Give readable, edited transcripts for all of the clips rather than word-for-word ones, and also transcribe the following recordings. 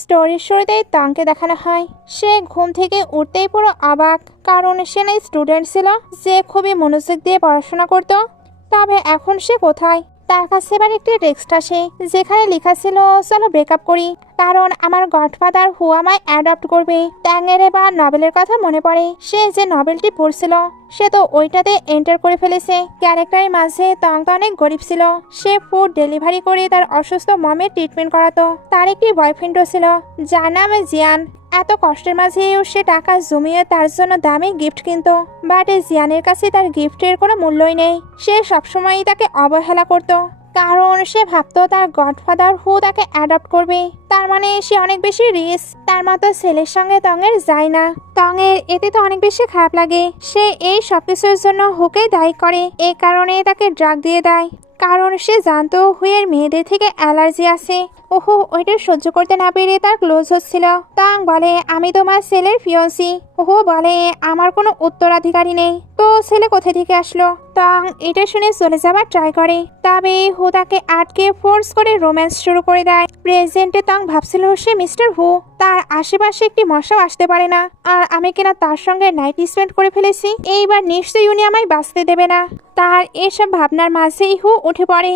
স্টোরির শুরুতেই তাংকে দেখানো হয় সে ঘুম থেকে উঠতেই পুরো অবাক, কারণ সে না স্টুডেন্ট ছিল যে খুবই মনোযোগ দিয়ে পড়াশোনা করত। তবে এখন সে কোথায়? তার কাছে এবার একটি টেক্সট আসে যেখানে লেখা ছিল, চলো ব্রেকআপ করি, কারণ আমার গডফাদার হু আমায় অ্যাডপ্ট করবে। ট্যাংয়ের এবার নভেলের কথা মনে পড়ে, সে যে নভেলটি পড়ছিল সে তো ওইটাতে এন্টার করে ফেলেছে। ক্যারেক্টারের মাঝে টংটা অনেক গরিব ছিল, সে ফুড ডেলিভারি করে তার অসুস্থ মমের ট্রিটমেন্ট করাতো। তার একটি বয়ফ্রেন্ডও ছিল যার নাম জিয়ান। এত কষ্টের মাঝেও সে টাকা জমিয়ে তার জন্য দামি গিফট কিনতো, বাট জিয়ানের কাছে তার গিফটের কোনো মূল্যই নেই। সে সবসময়ই তাকে অবহেলা করত, কারণ সে ভাবতো তার গডফাদার হু তাকে অ্যাডপ্ট করবে, তার মানে সে অনেক বেশি রিচ। তার মতো ছেলের সঙ্গে টংয়ের যায় না। টংয়ের এতে তো অনেক বেশি খারাপ লাগে। সে এই সবকিছুর জন্য হুকে দায়ী করে, এই কারণে তাকে ড্রাগ দিয়ে দেয়, কারণ সে জানতো হুয়ের মেয়েদের থেকে অ্যালার্জি আছে। ওহো ওইটা সহ্য করতে না পেরে তার ক্লোজ হচ্ছিল। টং বলে, আমি তোমার ছেলের ফিয়ন্সি। ওহো বলে, আমার কোনো উত্তরাধিকারী নেই। তো ছেলে কোথা থেকে আসলো? টং এটা শুনে চলে যাবার ট্রাই করে, তবে হু তাকে আটকে ফোর্স করে রোম্যান্স শুরু করে দেয়। প্রেজেন্টে টং ভাবছিল সে মিস্টার হু, তার আশেপাশে একটি মশাও আসতে পারে না, আর আমি কিনা তার সঙ্গে নাইট স্পেন্ড করে ফেলেছি, এইবার নিশ্চয়ই উনি আমায় বাঁচতে দেবে না। তার এসব ভাবনার মাঝেই হু উঠে পড়ে।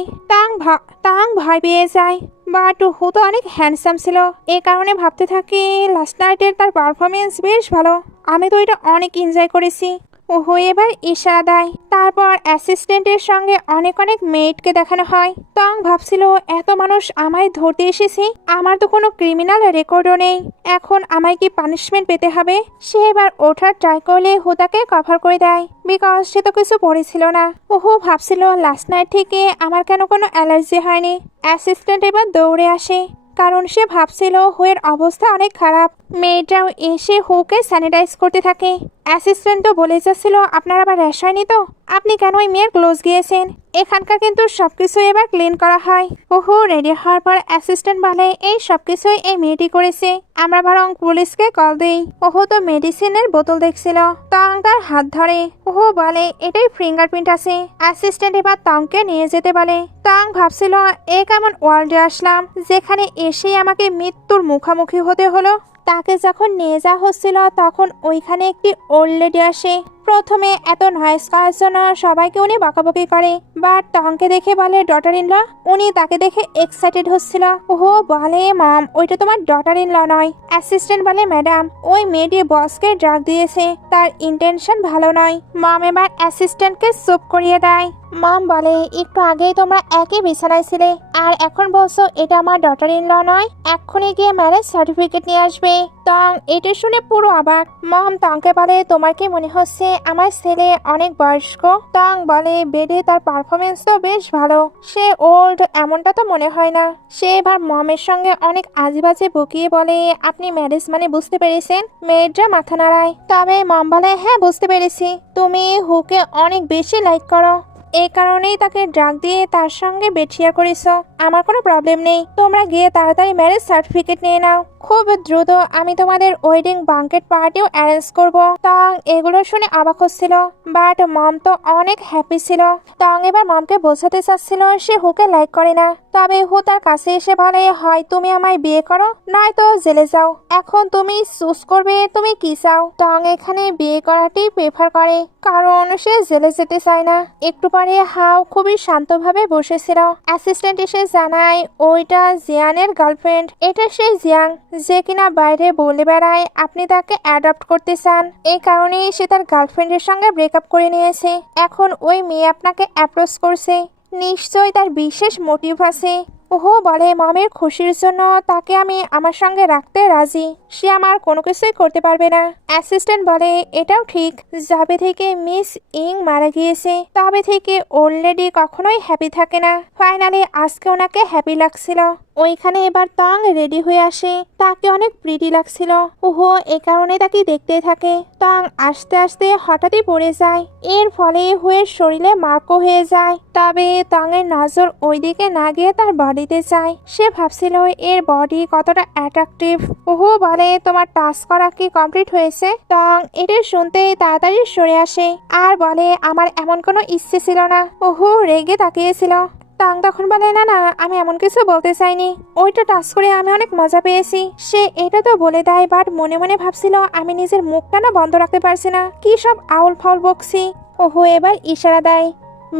টং ভয় পেয়ে যায়, বাট হু তো অনেক হ্যান্ডসাম ছিল, এ কারণে ভাবতে থাকি লাস্ট নাইটের তার পারফরমেন্স বেশ ভালো, আমি তো এটা অনেক এনজয় করেছি। ওহো এবার ইশারা দেয়। তারপর অ্যাসিস্ট্যান্টের সঙ্গে অনেক মেয়েটকে দেখানো হয়। টং ভাবছিল এত মানুষ আমায় ধরতে এসেছে, আমার তো কোনো ক্রিমিনাল রেকর্ডও নেই, এখন আমায় কি পানিশমেন্ট পেতে হবে? সে এবার ওঠার ট্রাই করলে হু তাকে কভার করে দেয়, বিকজ সে তো কিছু পড়েছিল না। ওহো ভাবছিল লাস্ট নাইট থেকে আমার কেন কোনো অ্যালার্জি হয়নি। অ্যাসিস্ট্যান্ট এবার দৌড়ে আসে, কারণ সে ভাবছিল হুয়ের অবস্থা অনেক খারাপ। মেয়েটাও এসে হুকে স্যানিটাইজ করতে থাকে। অ্যাসিস্ট্যান্টও বলে যাচ্ছিল, আপনার আবার র্যাশ হয়নি তো? আপনি কেন ওই মেয়ের ক্লোজ গিয়েছেন? এখানকার কিন্তু সবকিছু এবার ক্লিন করা হয়। ওহো রেডি হওয়ার পর অ্যাসিস্ট্যান্ট বলে, এই সবকিছুই এই মেয়েটি করেছে, আমরা বরং পুলিশকে কল দেই। ওহো তো মেডিসিনের বোতল দেখছিল, টং তার হাত ধরে। ওহো বলে, এটাই ফিঙ্গারপ্রিন্ট আছে। অ্যাসিস্ট্যান্ট এবার টংকে নিয়ে যেতে বলে। টং ভাবছিল এ কেমন ওয়ার্ল্ডে আসলাম যেখানে এসেই আমাকে মৃত্যুর মুখোমুখি হতে হলো। তাকে যখন নিয়ে যাওয়া হচ্ছিল তখন ওইখানে একটি ওল্ড লেডি আসে। প্রথমে এত নয়েজ করার জন্য সবাইকে উনি বকাবকি করে, বাট টংকে দেখে বলে ডটার ইন ল। উনি তাকে দেখে এক্সাইটেড হচ্ছিল। ওহো বলে, মম ওইটা তোমার ডটার ইন ল নয়। অ্যাসিস্ট্যান্ট বলে, ম্যাডাম ওই মেয়েটি বসকে ড্রাগ দিয়েছে, তার ইন্টেনশন ভালো নয়। মম এবার অ্যাসিস্ট্যান্টকে চুপ করিয়ে দেয়। মম বলে, একটু আগেই তোমরা একই বিছানায় ছিলে, আর এখন বলছো এটা আমার ডটার ইন ল নয়, এক্ষুনি গিয়ে ম্যারেজ সার্টিফিকেট নিয়ে আসবে। টং এটা শুনে পুরো অবাক। মম টংকে বলে, তোমার কি মনে হচ্ছে আমার ছেলে অনেক বয়স্ক? টং বলে, বেডে তার পারফরমেন্স তো বেশ ভালো, সে ওল্ড এমনটা তো মনে হয় না। সে এবার মমের সঙ্গে অনেক আজেবাজে বকিয়ে বলে, আপনি ম্যারেজ মানে বুঝতে পেরেছেন? মেয়েটা মাথা নাড়ায়, তবে মম বলে, হ্যাঁ বুঝতে পেরেছি, তুমি হুকে অনেক বেশি লাইক করো, এই কারণেই তাকে ড্রাগ দিয়ে তার সঙ্গে বেড শেয়ার করেছ। আমার কোনো প্রবলেম নেই, তোমরা গিয়ে তাড়াতাড়ি ম্যারেজ সার্টিফিকেট নিয়ে নাও, খুব দ্রুত আমি তোমাদের ওয়েডিং বাঙ্কেট পার্টিও অ্যারেঞ্জ করব। টং এগুলো শুনে অবাক হচ্ছিল, বাট মম তো অনেক হ্যাপি ছিল। টং এবার মমকে বোঝাতে চাচ্ছিল সে হুকে লাইক করে না, তবে হু তার কাছে এসে বলে, হয় তুমি আমায় বিয়ে করো নয়তো জেলে যাও, এখন তুমি চুজ করবে তুমি কি চাও। টং এখানে বিয়ে করাটাই প্রেফার করে, কারণ সে জেলে যেতে চায় না। একটু পরে হাও খুবই শান্তভাবে বসেছিল। অ্যাসিস্ট্যান্ট এসে জানায় ওইটা জিয়ানের গার্লফ্রেন্ড, এটা সেই জিয়াং যে কিনা বাইরে বলে বেড়ায় আপনি তাকে অ্যাডপ্ট করতে চান, এই কারণেই সে তার গার্লফ্রেন্ডের সঙ্গে ব্রেকআপ করে নিয়েছে। এখন ওই মেয়ে আপনাকে অ্যাপ্রোচ করছে, নিশ্চয়ই তার বিশেষ মোটিভ আছে। ওহো বলে, মমের খুশির জন্য তাকে আমি আমার সঙ্গে রাখতে রাজি, সে আমার কোনো কিছুই করতে পারবে না। অ্যাসিস্ট্যান্ট বলে, এটাও ঠিক, যাবে থেকে মিস ইং মারা গিয়েছে তবে থেকে অলরেডি কখনোই হ্যাপি থাকে না। ফাইনালি আজকে ওনাকে হ্যাপি লাগছিল। ওইখানে এবার টং রেডি হয়ে আসে, তাকে অনেক প্রিটি লাগছিল। ওহো এ কারণে তাকে দেখতে থাকে। টং আস্তে আস্তে হঠাৎই পড়ে যায়, এর ফলে হুয়ের শরীরে মার্কও হয়ে যায়, তবে টং এর নজর ওইদিকে না গিয়ে তার বডিতে যায়। সে ভাবছিল এর বডি কতটা অ্যাট্রাকটিভ। ওহো বলে, তোমার টাস্ক করা কি কমপ্লিট হয়েছে? টং এটা শুনতেই তাড়াতাড়ি সরে আসে আর বলে, আমার এমন কোনো ইচ্ছে ছিল না। ওহো রেগে তাকিয়েছিল, তাং তখন বলে, না না, আমি এমন কিছু বলতে চাইনি, ওইটা টাচ করে আমি অনেক মজা পেয়েছি। সে এটা তো বলে দেয়, বাট মনে মনে ভাবছিল আমি নিজের মুখটা না বন্ধ রাখতে পারছি না, কি সব আউল ফাউল বকছি। ওহো এবার ইশারা দেয়।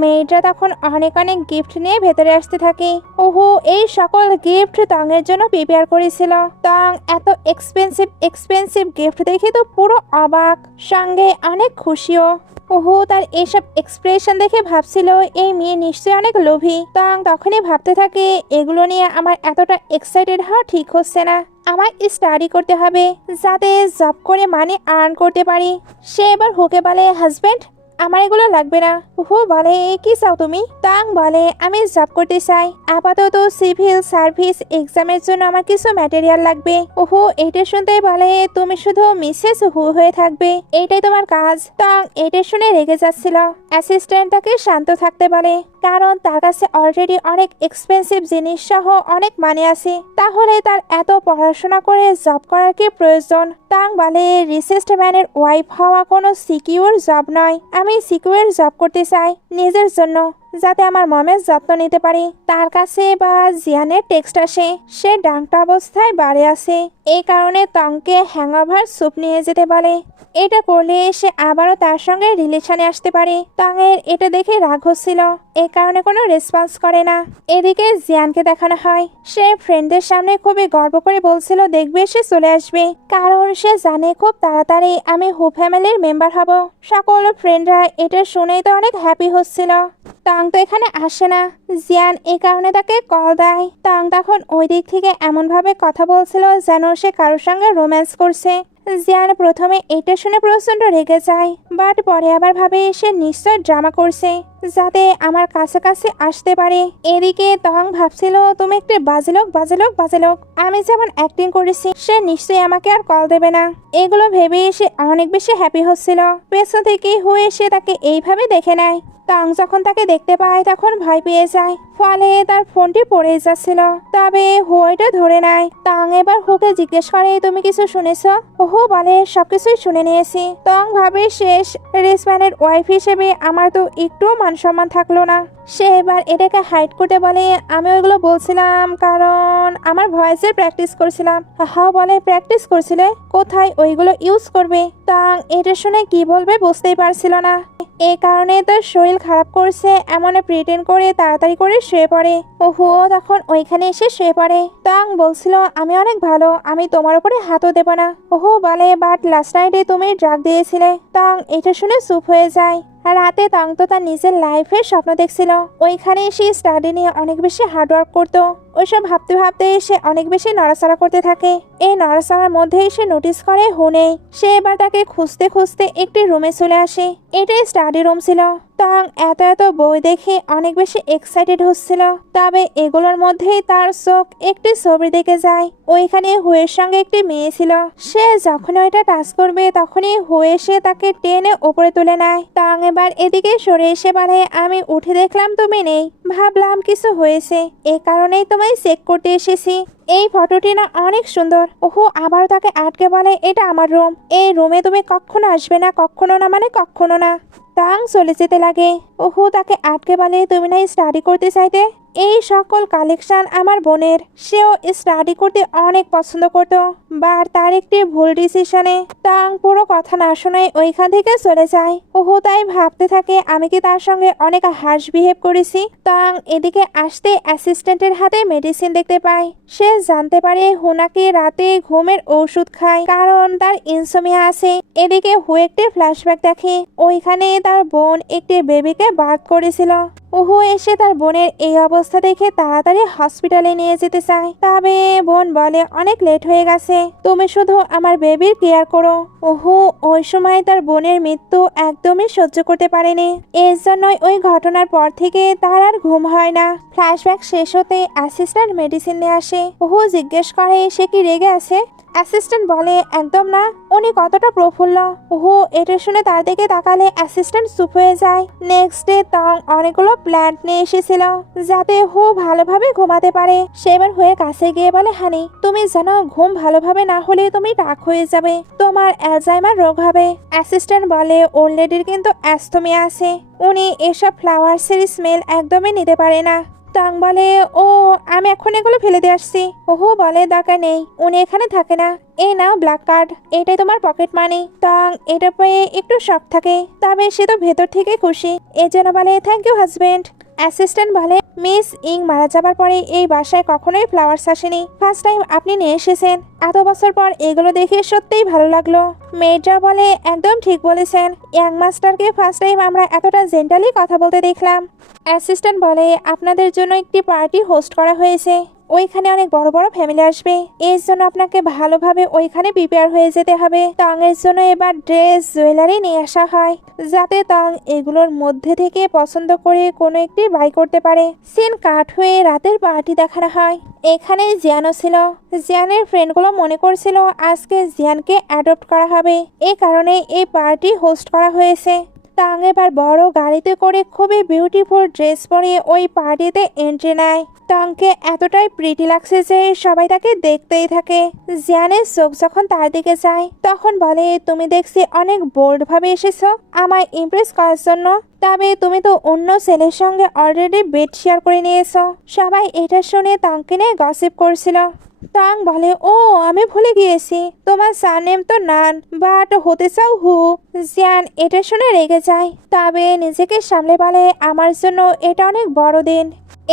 মেয়েটা তখন অনেক অনেক গিফট নিয়ে ভেতরে আসতে থাকে। ওহো এই সকল গিফট তঙের জন্য প্রিপেয়ার করেছিল। তং এত এক্সপেন্সিভ এক্সপেন্সিভ গিফট দেখে তো পুরো অবাক, সঙ্গে অনেক খুশিও। ওহো তার এইসব এক্সপ্রেশন দেখে ভাবছিল এই মেয়ে নিশ্চয়ই অনেক লোভী। তং তখনই ভাবতে থাকে, এগুলো নিয়ে আমার এতটা এক্সাইটেড হওয়া ঠিক হচ্ছে না, আমার স্টাডি করতে হবে যাতে জব করে মানি আর্ন করতে পারি। সে এবার হোকে বলে, হাজব্যান্ড আমার এগুলো লাগবে না। হু বলে, কি চাও তুমি? তাং বলে, আমি জব করতে চাই, আপাতত সিভিল সার্ভিস এক্সামের জন্য আমার কিছু ম্যাটেরিয়াল লাগবে। ওহো এটা শুনতেই বলে, তুমি শুধু মিসেস হু হয়ে থাকবে, এইটাই তোমার কাজ। তাং এটা শুনে রেগে যাচ্ছিল। অ্যাসিস্ট্যান্ট তাকে শান্ত থাকতে বলে, কারণ তার কাছে অলরেডি অনেক এক্সপেন্সিভ জিনিস সহ অনেক মানি আছে, তাহলে তার এত পড়াশোনা করে জব করার কি প্রয়োজন? তাং বলে, রিসেস্ট ম্যানের ওয়াইফ হওয়া কোনো সিকিউর জব নয়, আমি সিকিউর জব করতে চাই নিজের জন্য, যাতে আমার মমের যত্ন নিতে পারি। তার কাছে বা জিয়ানের টেক্সট আসে, সে ডাংটা অবস্থায় বাড়ি আসে, এই কারণে তংকে হ্যাংওভার স্যুপ নিয়ে যেতে বলে। এটা করলে সে আবারও তার সঙ্গে রিলেশনে আসতে পারে। তংয়ের এটা দেখে রাগ হচ্ছিল, এই কারণে কোনো রেসপন্স করে না। এদিকে জিয়ানকে দেখানো হয়, সে ফ্রেন্ডদের সামনে খুবই গর্ব করে বলছিল দেখবে সে চলে আসবে, কারণ সে জানে খুব তাড়াতাড়ি আমি হু ফ্যামিলির মেম্বার হব। সকল ফ্রেন্ডরা এটা শুনেই তো অনেক হ্যাপি হচ্ছিল। তাং তো এখানে আসে না, জিয়ান এই কারণে তাকে কল দেয়। তাং তখন ওই দিক থেকে এমনভাবে কথা বলছিল যেন সে কারোর সঙ্গে রোম্যান্স করছে। জিয়ান প্রথমে এটা শুনে প্রচন্ড রেগে যায়, বাট পরে আবার ভাবে সে নিশ্চয় ড্রামা করছে যাতে আমার কাছাকাছি আসতে পারে। এদিকে তং ভাবছিল তুমি একটু বাজে লোক, আমি যেমন অ্যাক্টিং করেছি সে নিশ্চয়ই আমাকে আর কল দেবে না। এগুলো ভেবে সে অনেক বেশি হ্যাপি হচ্ছিল। পেছন থেকে হয়ে সে তাকে এইভাবে দেখে নেয়। তং যখন তাকে দেখতে পায় তখন ভয় পেয়ে যায়, ফলে তার ফোনটি পড়ে যাচ্ছিল, তবে হুইটা ধরে নেয়। তং এবার হুকে জিজ্ঞেস করে, তুমি কিছু শুনেছ? হু বলে, সবকিছুই শুনে নিয়েছি। তং ভাবে শেষ রেসম্যানের ওয়াইফ হিসেবে আমার তো একটু মান সম্মান থাকলো না। সে এবার এটাকে হাইড করতে বলে, আমি ওইগুলো বলছিলাম কারণ আমার ভয়েসের প্র্যাকটিস করছিলাম। হা বলে, প্র্যাকটিস করছিলে কোথায়? ওইগুলো ইউজ করবে। তং এটা শুনে কি বলবে বুঝতেই পারছিল না, এই কারণে তার শরীর খারাপ করছে এমন প্রিটেন্ড করে তাড়াতাড়ি করে শুয়ে পড়ে। ওহো তখন ওইখানে এসে শুয়ে পড়ে। তং বলছিল, আমি অনেক ভালো, আমি তোমার উপরে হাতও দেব না। ওহো বলে, বাট লাস্ট নাইটে তুমি ড্রাগ দিয়েছিলে। তং এটা শুনে চুপ হয়ে যায়। রাতে তং তো তার নিজের লাইফের স্বপ্ন দেখছিল, ওইখানে সে স্টাডি নিয়ে অনেক বেশি হার্ডওয়ার্ক করতো। ওইসব ভাবতে ভাবতে সে অনেক বেশি নড়াচড়া করতে থাকে। এই নড়াচড়ার মধ্যেই সে নোটিস করে হু নেই। সে এবার তাকে খুঁজতে খুঁজতে একটি রুমে চলে আসে, এটাই স্টাডি রুম ছিল। তং এত বই দেখে অনেক বেশি এক্সাইটেড হচ্ছিল, তবে এগুলোর মধ্যেই তার চোখ একটি ছবি দেখে যায়। ওইখানে হুয়ের সঙ্গে একটি মেয়ে ছিল। সে যখন ওইটা টাচ করবে তখনই হুয়ে সে তাকে টেনে উপরে তুলে নেয়। তং এবার এদিকে সরে এসে বলে, আমি উঠে দেখলাম তুমি নেই, ভাবলাম কিছু হয়েছে, এই কারণেই তোমায় চেক করতে এসেছি। এই ফটোটি না অনেক সুন্দর। ওহো আবারও তাকে আটকে বলে, এটা আমার রুম, এই রুমে তুমি কখনো আসবে না, কখনো না মানে কখনো না। তাং চলে যেতে লাগে। ওহো তাকে আটকে বলে, তুমি না স্টাডি করতে চাইতে, এই সকল কালেকশন আমার বোনের, সেও স্টাডি করতে অনেক পছন্দ করতো, বার তার একটি ভুল ডিসিশনে তাং পুরো কথা না শুনে ওইখান থেকে চলে যায়। ওহো তাই ভাবতে থাকে আমি কি তার সঙ্গে অনেক হার্শ বিহেভ করেছি। তাং এদিকে আসতে অ্যাসিস্ট্যান্টের হাতে মেডিসিন দেখতে পায়। সে জানতে পারে হুনাকে রাতে ঘুমের ওষুধ খায় কারণ তার ইনসোমিয়া আছে। এদিকে হু একটি ফ্ল্যাশব্যাক দেখে, ওইখানে তার বোন একটি বেবিকে বার্থ করেছিল। ওহো এসে তার বোনের এই অবস্থা দেখে তাড়াতাড়ি হসপিটালে নিয়ে যেতে চায়, তবে বোন বলে অনেক লেট হয়ে গেছে, তুমি শুধু আমার বেবির কেয়ার করো। ওহো ওই সময় তার বোনের মৃত্যু একদমই সহ্য করতে পারেনি, এর জন্যই ওই ঘটনার পর থেকে তার আর ঘুম হয় না। ফ্ল্যাশব্যাক শেষ হতে অ্যাসিস্ট্যান্ট মেডিসিন নিয়ে আসে। ওহো জিজ্ঞেস করে সে কি রেগে আছে। অ্যাসিস্ট্যান্ট বলে একদম না, উনি কতটা প্রফুল্ল। ওহো এটা শুনে তার দিকে তাকালে অ্যাসিস্ট্যান্ট চুপ হয়ে যায়। নেক্সট ডে তং অনেকগুলো প্ল্যান্ট নিয়ে এসেছিল যাতে হু ভালোভাবে ঘুমাতে পারে। সে এবার হয়ে কাছে গিয়ে বলে, হানি তুমি জানো ঘুম ভালোভাবে না হলে তুমি টাক হয়ে যাবে, তোমার অ্যালজাইমার রোগ হবে। অ্যাসিস্ট্যান্ট বলে ওর লেডির কিন্তু অ্যাস্থমিয়া আছে, উনি এসব ফ্লাওয়ার্সের স্মেল একদমই নিতে পারে না। তাং বলে, ও আমি এখন এগুলো ফেলে দিয়ে আসছি। ওহো বলে, দরকার নেই, উনি এখানে থাকে না। এই নাও ব্ল্যাক কার্ড, এটাই তোমার পকেট মানি। তাং এটা পেয়ে একটু শক থাকে, তবে সে তো ভেতর থেকে খুশি। এর জন্য বলে, থ্যাংক ইউ হাজবেন্ড। অ্যাসিস্ট্যান্ট বলে, মিস ইং মারা যাবার পরে এই বাসায় কখনোই ফ্লাওয়ার্স আসেনি, ফার্স্ট টাইম আপনি নিয়ে এসেছেন। এত বছর পর এগুলো দেখে সত্যিই ভালো লাগলো। মেয়েটা বলে, একদম ঠিক বলেছেন, ইয়াং মাস্টারকে ফার্স্ট টাইম আমরা এতটা জেন্টালি কথা বলতে দেখলাম। অ্যাসিস্ট্যান্ট বলে, আপনাদের জন্য একটি পার্টি হোস্ট করা হয়েছে, ওইখানে অনেক বড় বড় ফ্যামিলি আসবে, এর জন্য আপনাকে ভালোভাবে ওইখানে প্রিপেয়ার হয়ে যেতে হবে। তাং এর জন্য এবার ড্রেস জুয়েলারি নিয়ে আসা হয়, যাতে তাং এগুলোর মধ্যে থেকে পছন্দ করে কোনো একটি বাই করতে পারে। সিন কাট হয়ে রাতের পার্টি দেখানো হয়। এখানে জিয়ানও ছিল। জিয়ানের ফ্রেন্ডগুলো মনে করছিল আজকে জিয়ানকে অ্যাডপ্ট করা হবে, এই কারণে এই পার্টি হোস্ট করা হয়েছে। তাং এবার বড় গাড়িতে করে খুবই বিউটিফুল ড্রেস পরিয়ে ওই পার্টিতে এন্ট্রি নেয়। তাংকে এতটাই প্রিটি লাগছে যে সবাই তাকে দেখতেই থাকে। জিয়ানের চোখ যখন তার দিকে যায় তখন বলে, তুমি দেখছি অনেক বোল্ড ভাবে এসেছো আমায় ইমপ্রেস করার জন্য, তবে তুমি তো অন্য ছেলের সঙ্গে অলরেডি বেড শেয়ার করে নিয়েছো। সবাই এটা শুনে তাংকে নিয়ে গসিপ করছিল। তাং বলে, ও আমি ভুলে গিয়েছি, তোমার সারনেম তো নান, বাট হতে চাও হু। জিয়ান এটা শুনে রেগে যায়, তবে নিজেকে সামলে বলে, আমার জন্য এটা অনেক বড় দিন,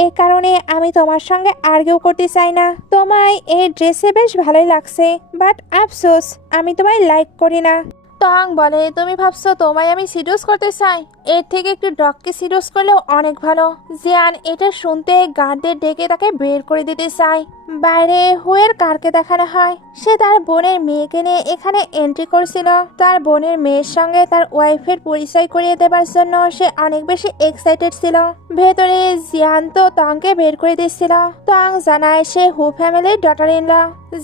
এই কারণে আমি তোমার সঙ্গে আর্গিউ করতে চাই না। তোমায় এই ড্রেসে বেশ ভালোই লাগছে, বাট আফসোস আমি তোমায় লাইক করি না। তাং বলে, তুমি ভাবছো তোমায় আমি সিডিউস করতে চাই? এর থেকে একটু ডগকে সিডিউস করলেও অনেক ভালো। জিয়ান এটা শুনতে গার্ডদের ডেকে তাকে বের করে দিতে চায়। বাইরে হুয়ের কারকে দেখানো হয়, সে তার বোনের মেয়েকে নিয়ে এখানে এন্ট্রি করছিল। তার বোনের মেয়ের সঙ্গে তার ওয়াইফের পরিচয় করিয়ে দেবার জন্য সে অনেক বেশি এক্সাইটেড ছিল। ভেতরে জিয়ান তো তাংকে বের করে দিচ্ছিল। তাং জানায় সে হু ফ্যামিলির ডটার ইন ল।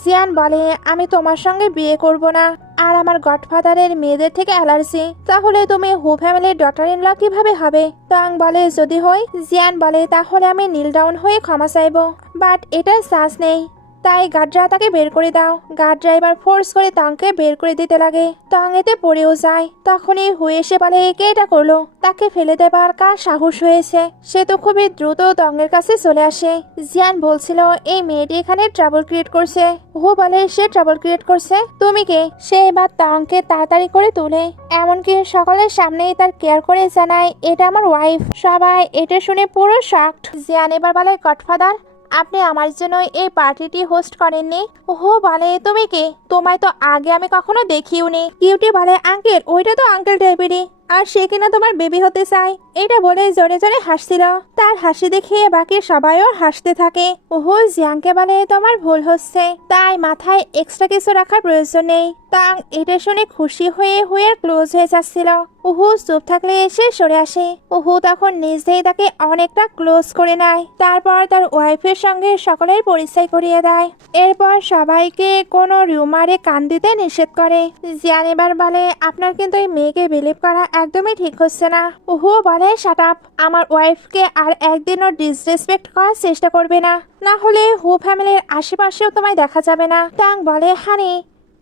জিয়ান বলে, আমি তোমার সঙ্গে বিয়ে করব না, আর আমার গডফাদারের মেয়েদের থেকে অ্যালার্জি, তাহলে তুমি হু ফ্যামিলির ডটার ইন ল কিভাবে হবে? তাং বলে, যদি হয়। জিয়ান বলে, তাহলে আমি নীল ডাউন হয়ে ক্ষমা চাইবো, বাট এটার চান্স নেই, তাই গার্ডরা তাকে বের করে দাও। গার্ড ড্রাইভার ফোর্স করে তাংকে বের করে দিতে লাগে। তাং এতে পড়েও যায়। তখনই হুয়ে এসে বলে, কে এটা করলো? তাকে ফেলে দেবার কার সাহস হয়েছে? সে তো খুবই দ্রুত তঙ্গের কাছে চলে আসে। জিয়ান বলছিল এই মেয়েটি এখানে ট্রাবল ক্রিয়েট করছে। হু বলে, সে ট্রাবল ক্রিয়েট করছে? তুমি কে? সে এবার তাংকে তাড়াতাড়ি করে তুলে, এমনকি সকলের সামনেই তার কেয়ার করে জানায়, এটা আমার ওয়াইফ। সবাই এটা শুনে পুরো শকড। জিয়ান এবার বলে, গডফাদার আপনি আমার জন্য এই পার্টিটি হোস্ট করেননি? ওহো বলে, তুমি কে? তোমায় তো আগে আমি কখনো দেখিওনি। কিউটি বলে, আঙ্কেল ওইটা তো আঙ্কেল ডেভিডি, আর সে কিনা তোমার বেবি হতে চায়। এটা বলে জোরে জোরে হাসছিল। তার হাসি দেখে বাকি সবাইও হাসতে থাকে। ওহো জিয়াংকে বলে, তোমার ভুল হচ্ছে, তাই মাথায় এক্সট্রা কিছু রাখার প্রয়োজন নেই। তাং এটা শুনে খুশি হয়ে হুয়ের ক্লোজ হয়ে যাচ্ছিল। উহু চুপ থাকলে এসে সরে আসে। উহু তখন নিজেই তাকে অনেকটা ক্লোজ করে নেয়। তারপর তার ওয়াইফের সঙ্গে সকলের পরিচয় করিয়ে দেয়। এরপর সবাইকে কোনো রিউমারে কান দিতে নিষেধ করে। জিয়ান এবার বলে, আপনার কিন্তু এই মেয়েকে বিলিভ করা একদমই ঠিক হচ্ছে না। উহু বলে, শাট আপ, আমার ওয়াইফকে আর একদিনও ডিসরেসপেক্ট করার চেষ্টা করবে না, না হলে হু ফ্যামিলির আশেপাশেও তোমায় দেখা যাবে না। টাং বলে, হানি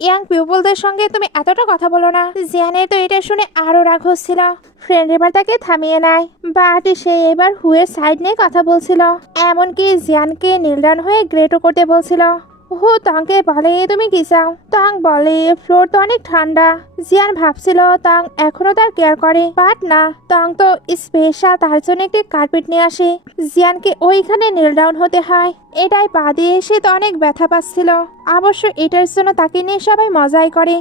ইয়াং পিপলদের সঙ্গে তুমি এতটা কথা বলো না। জিয়ানের তো এটা শুনে আরো রাগ হচ্ছিল। ফ্রেন্ড এবার তাকে থামিয়ে নেয়, বাট সে এবার হুয়ের সাইড নিয়ে কথা বলছিল, এমনকি জিয়ানকে নীলডাউন হয়ে গ্রেটও করতে বলছিল। হু তাংকে বলে, তুমি কি চাও? তাং বলে, ফ্লোর তো অনেক ঠান্ডা। জিয়ান ভাবছিল তাং এখনো তার কেয়ার করে, বাট না, তাং তো স্পেশাল তার জন্য একটি কার্পেট নিয়ে আসে। জিয়ানকে ওইখানে নীল ডাউন হতে হয়। এটাই পা দিয়ে সে তো অনেক ব্যথা পাচ্ছিল। অবশ্য এটার জন্য তাকে নিয়ে সবাই মজাই করে।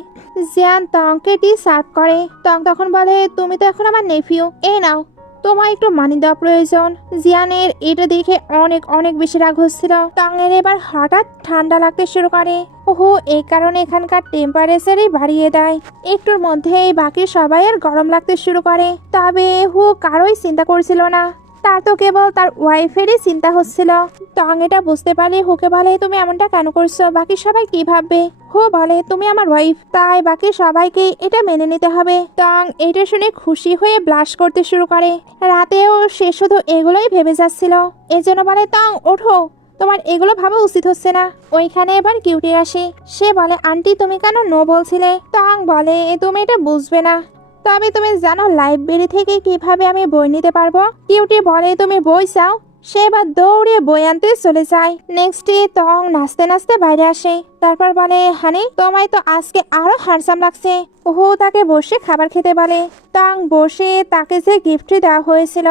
জিয়ান তাংকে টি সার্ভ করে। তাং তখন বলে, তুমি তো এখন আমার নেফিউ, এই নাও, তোমার একটু মানি দেওয়া প্রয়োজন। জিয়ানের এটা দেখে অনেক অনেক বেশি রাগ হচ্ছিল। তাংয়ের এবার হঠাৎ ঠান্ডা লাগতে শুরু করে। ওহো এই কারণে এখানকার টেম্পারেচারই বাড়িয়ে দেয়। একটুর মধ্যেই বাকি সবাই আর গরম লাগতে শুরু করে। তবে হু কারোই চিন্তা করছিল না, তার তো কেবল তার ওয়াইফেরই চিন্তা হচ্ছিল। টং এটা বুঝতে পারলে হুকে বলে, তুমি এমনটা কেন করছো? বাকি সবাই কি ভাববে? হু বলে, তুমি আমার ওয়াইফ, তাই বাকি সবাইকে এটা মেনে নিতে হবে। টং এটা শুনে খুশি হয়ে ব্লাশ করতে শুরু করে। রাতেও সে শুধু এগুলোই ভেবে যাচ্ছিল। এজন্য বলে, টং ওঠো, তোমার এগুলো ভাবা উচিত হচ্ছে না। ওইখানে এবার কিউটি আসে। সে বলে, আন্টি তুমি কেন নো বলছিলে? টং বলে, তুমি এটা বুঝবে না, তবে তুমি জানো লাইব্রেরি থেকে কিভাবে আমি বই নিতে পারবো? কিউটি বলে, তুমি বই চাও? সে এবার দৌড়ে বই আনতে চলে যায়। নেক্সট ডে তং নাচতে নাচতে বাইরে আসে। তারপর বলে, হানি তোমায় তো আজকে আরো হ্যান্ডসাম লাগছে। হু তাকে বসে খাবার খেতে বলে। তং বসে তাকে যে গিফটটি দেওয়া হয়েছিল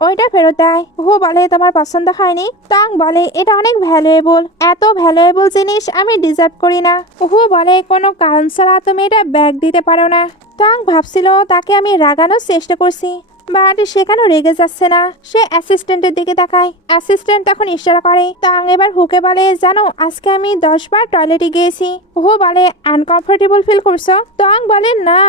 ওইটা ফেরত দেয়। হু বলে, তোমার পছন্দ হয়নি? তং বলে, এটা অনেক ভ্যালুয়েবল, এত ভ্যালুয়েবল জিনিস আমি ডিজার্ভ করি না। হু বলে, কোনো কারণ ছাড়া তুমি এটা ব্যাগ দিতে পারো না। তং ভাবছিল তাকে আমি রাগানোর চেষ্টা করছি, বাট সেখানেও রেগে যাচ্ছে না। সে অ্যাসিস্ট্যান্টের দিকে তাকায়। অ্যাসিস্ট্যান্ট তখন ইশারা করে। তং এবার হুকে বলে, জানো আজকে আমি 10 বার টয়লেটে গিয়েছি। হু বলে, আনকমফোর্টেবল ফিল করছো? তং বলে, না,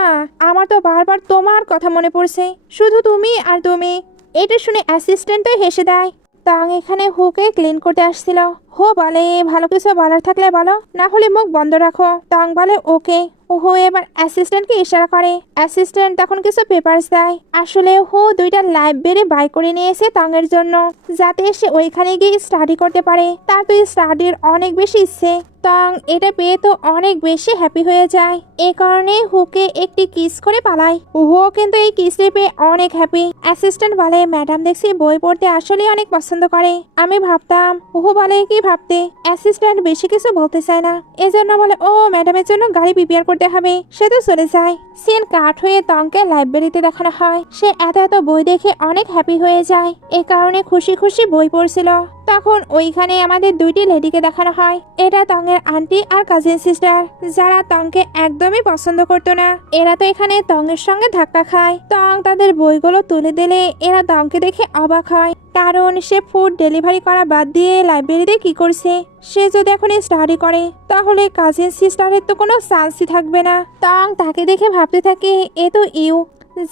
আমার তো বারবার তোমার কথা মনে পড়ছে, শুধু তুমি আর তুমি। এটা শুনে অ্যাসিস্ট্যান্ট তো হেসে দেয়। তং এখানে হুকে ক্লিন করতে আসছিল। হু বলে, ভালো কিছু বলার থাকলে বলো, না হলে মুখ বন্ধ রাখো। তং বলে, ওকে। হু এবার অ্যাসিস্ট্যান্টকে ইশারা করে। অ্যাসিস্ট্যান্ট তখন কিছু পেপারস দেয়। আসলে হু 2টা লাইব্রেরি বাই করে নিয়েছে তংয়ের জন্য, যাতে সে ওইখানে গিয়ে স্টাডি করতে পারে। তার তো স্টাডির অনেক বেশি ইচ্ছে। তং এটা পেয়ে তো অনেক বেশি হ্যাপি হয়ে যায়। এ কারণে হুকে একটি কিস করে পালায়। হুও কিন্তু এই কিসে পেয়ে অনেক হ্যাপি। অ্যাসিস্ট্যান্ট বলে, ম্যাডাম দেখছি বই পড়তে আসলে অনেক পছন্দ করে। আমি ভাবতাম। হু বলে, কি ভাবতে? অ্যাসিস্ট্যান্ট বেশি কিছু বলতে চায় না, এজন্য বলে, ও ম্যাডামের জন্য গাড়ি প্রিপেয়ার করতে হবে। সে তো চলে যায়। সিন কাট হয়ে তংকে লাইব্রেরিতে দেখানো হয়। সে এত এত বই দেখে অনেক হ্যাপি হয়ে যায়। এ কারণে খুশি খুশি বই পড়ছিল। তখন ওইখানে আমাদের 2টি লেডিকে দেখানো হয়। এটা তংয়ের আন্টি আর কাজিন সিস্টার, যারা তংকে একদমই পছন্দ করতো না। এরা তো এখানে তংয়ের সঙ্গে ধাক্কা খায়। তং তাদের বইগুলো তুলে দিলে এরা তংকে দেখে অবাক হয়, কারণ সে ফুড ডেলিভারি করা বাদ দিয়ে লাইব্রেরিতে কি করছে। সে যদি এখন স্টাডি করে তাহলে কাজিন সিস্টারের তো কোনো চান্সই থাকবে না। তং তাকে দেখে ভাবতে থাকে, এ তো ইউ,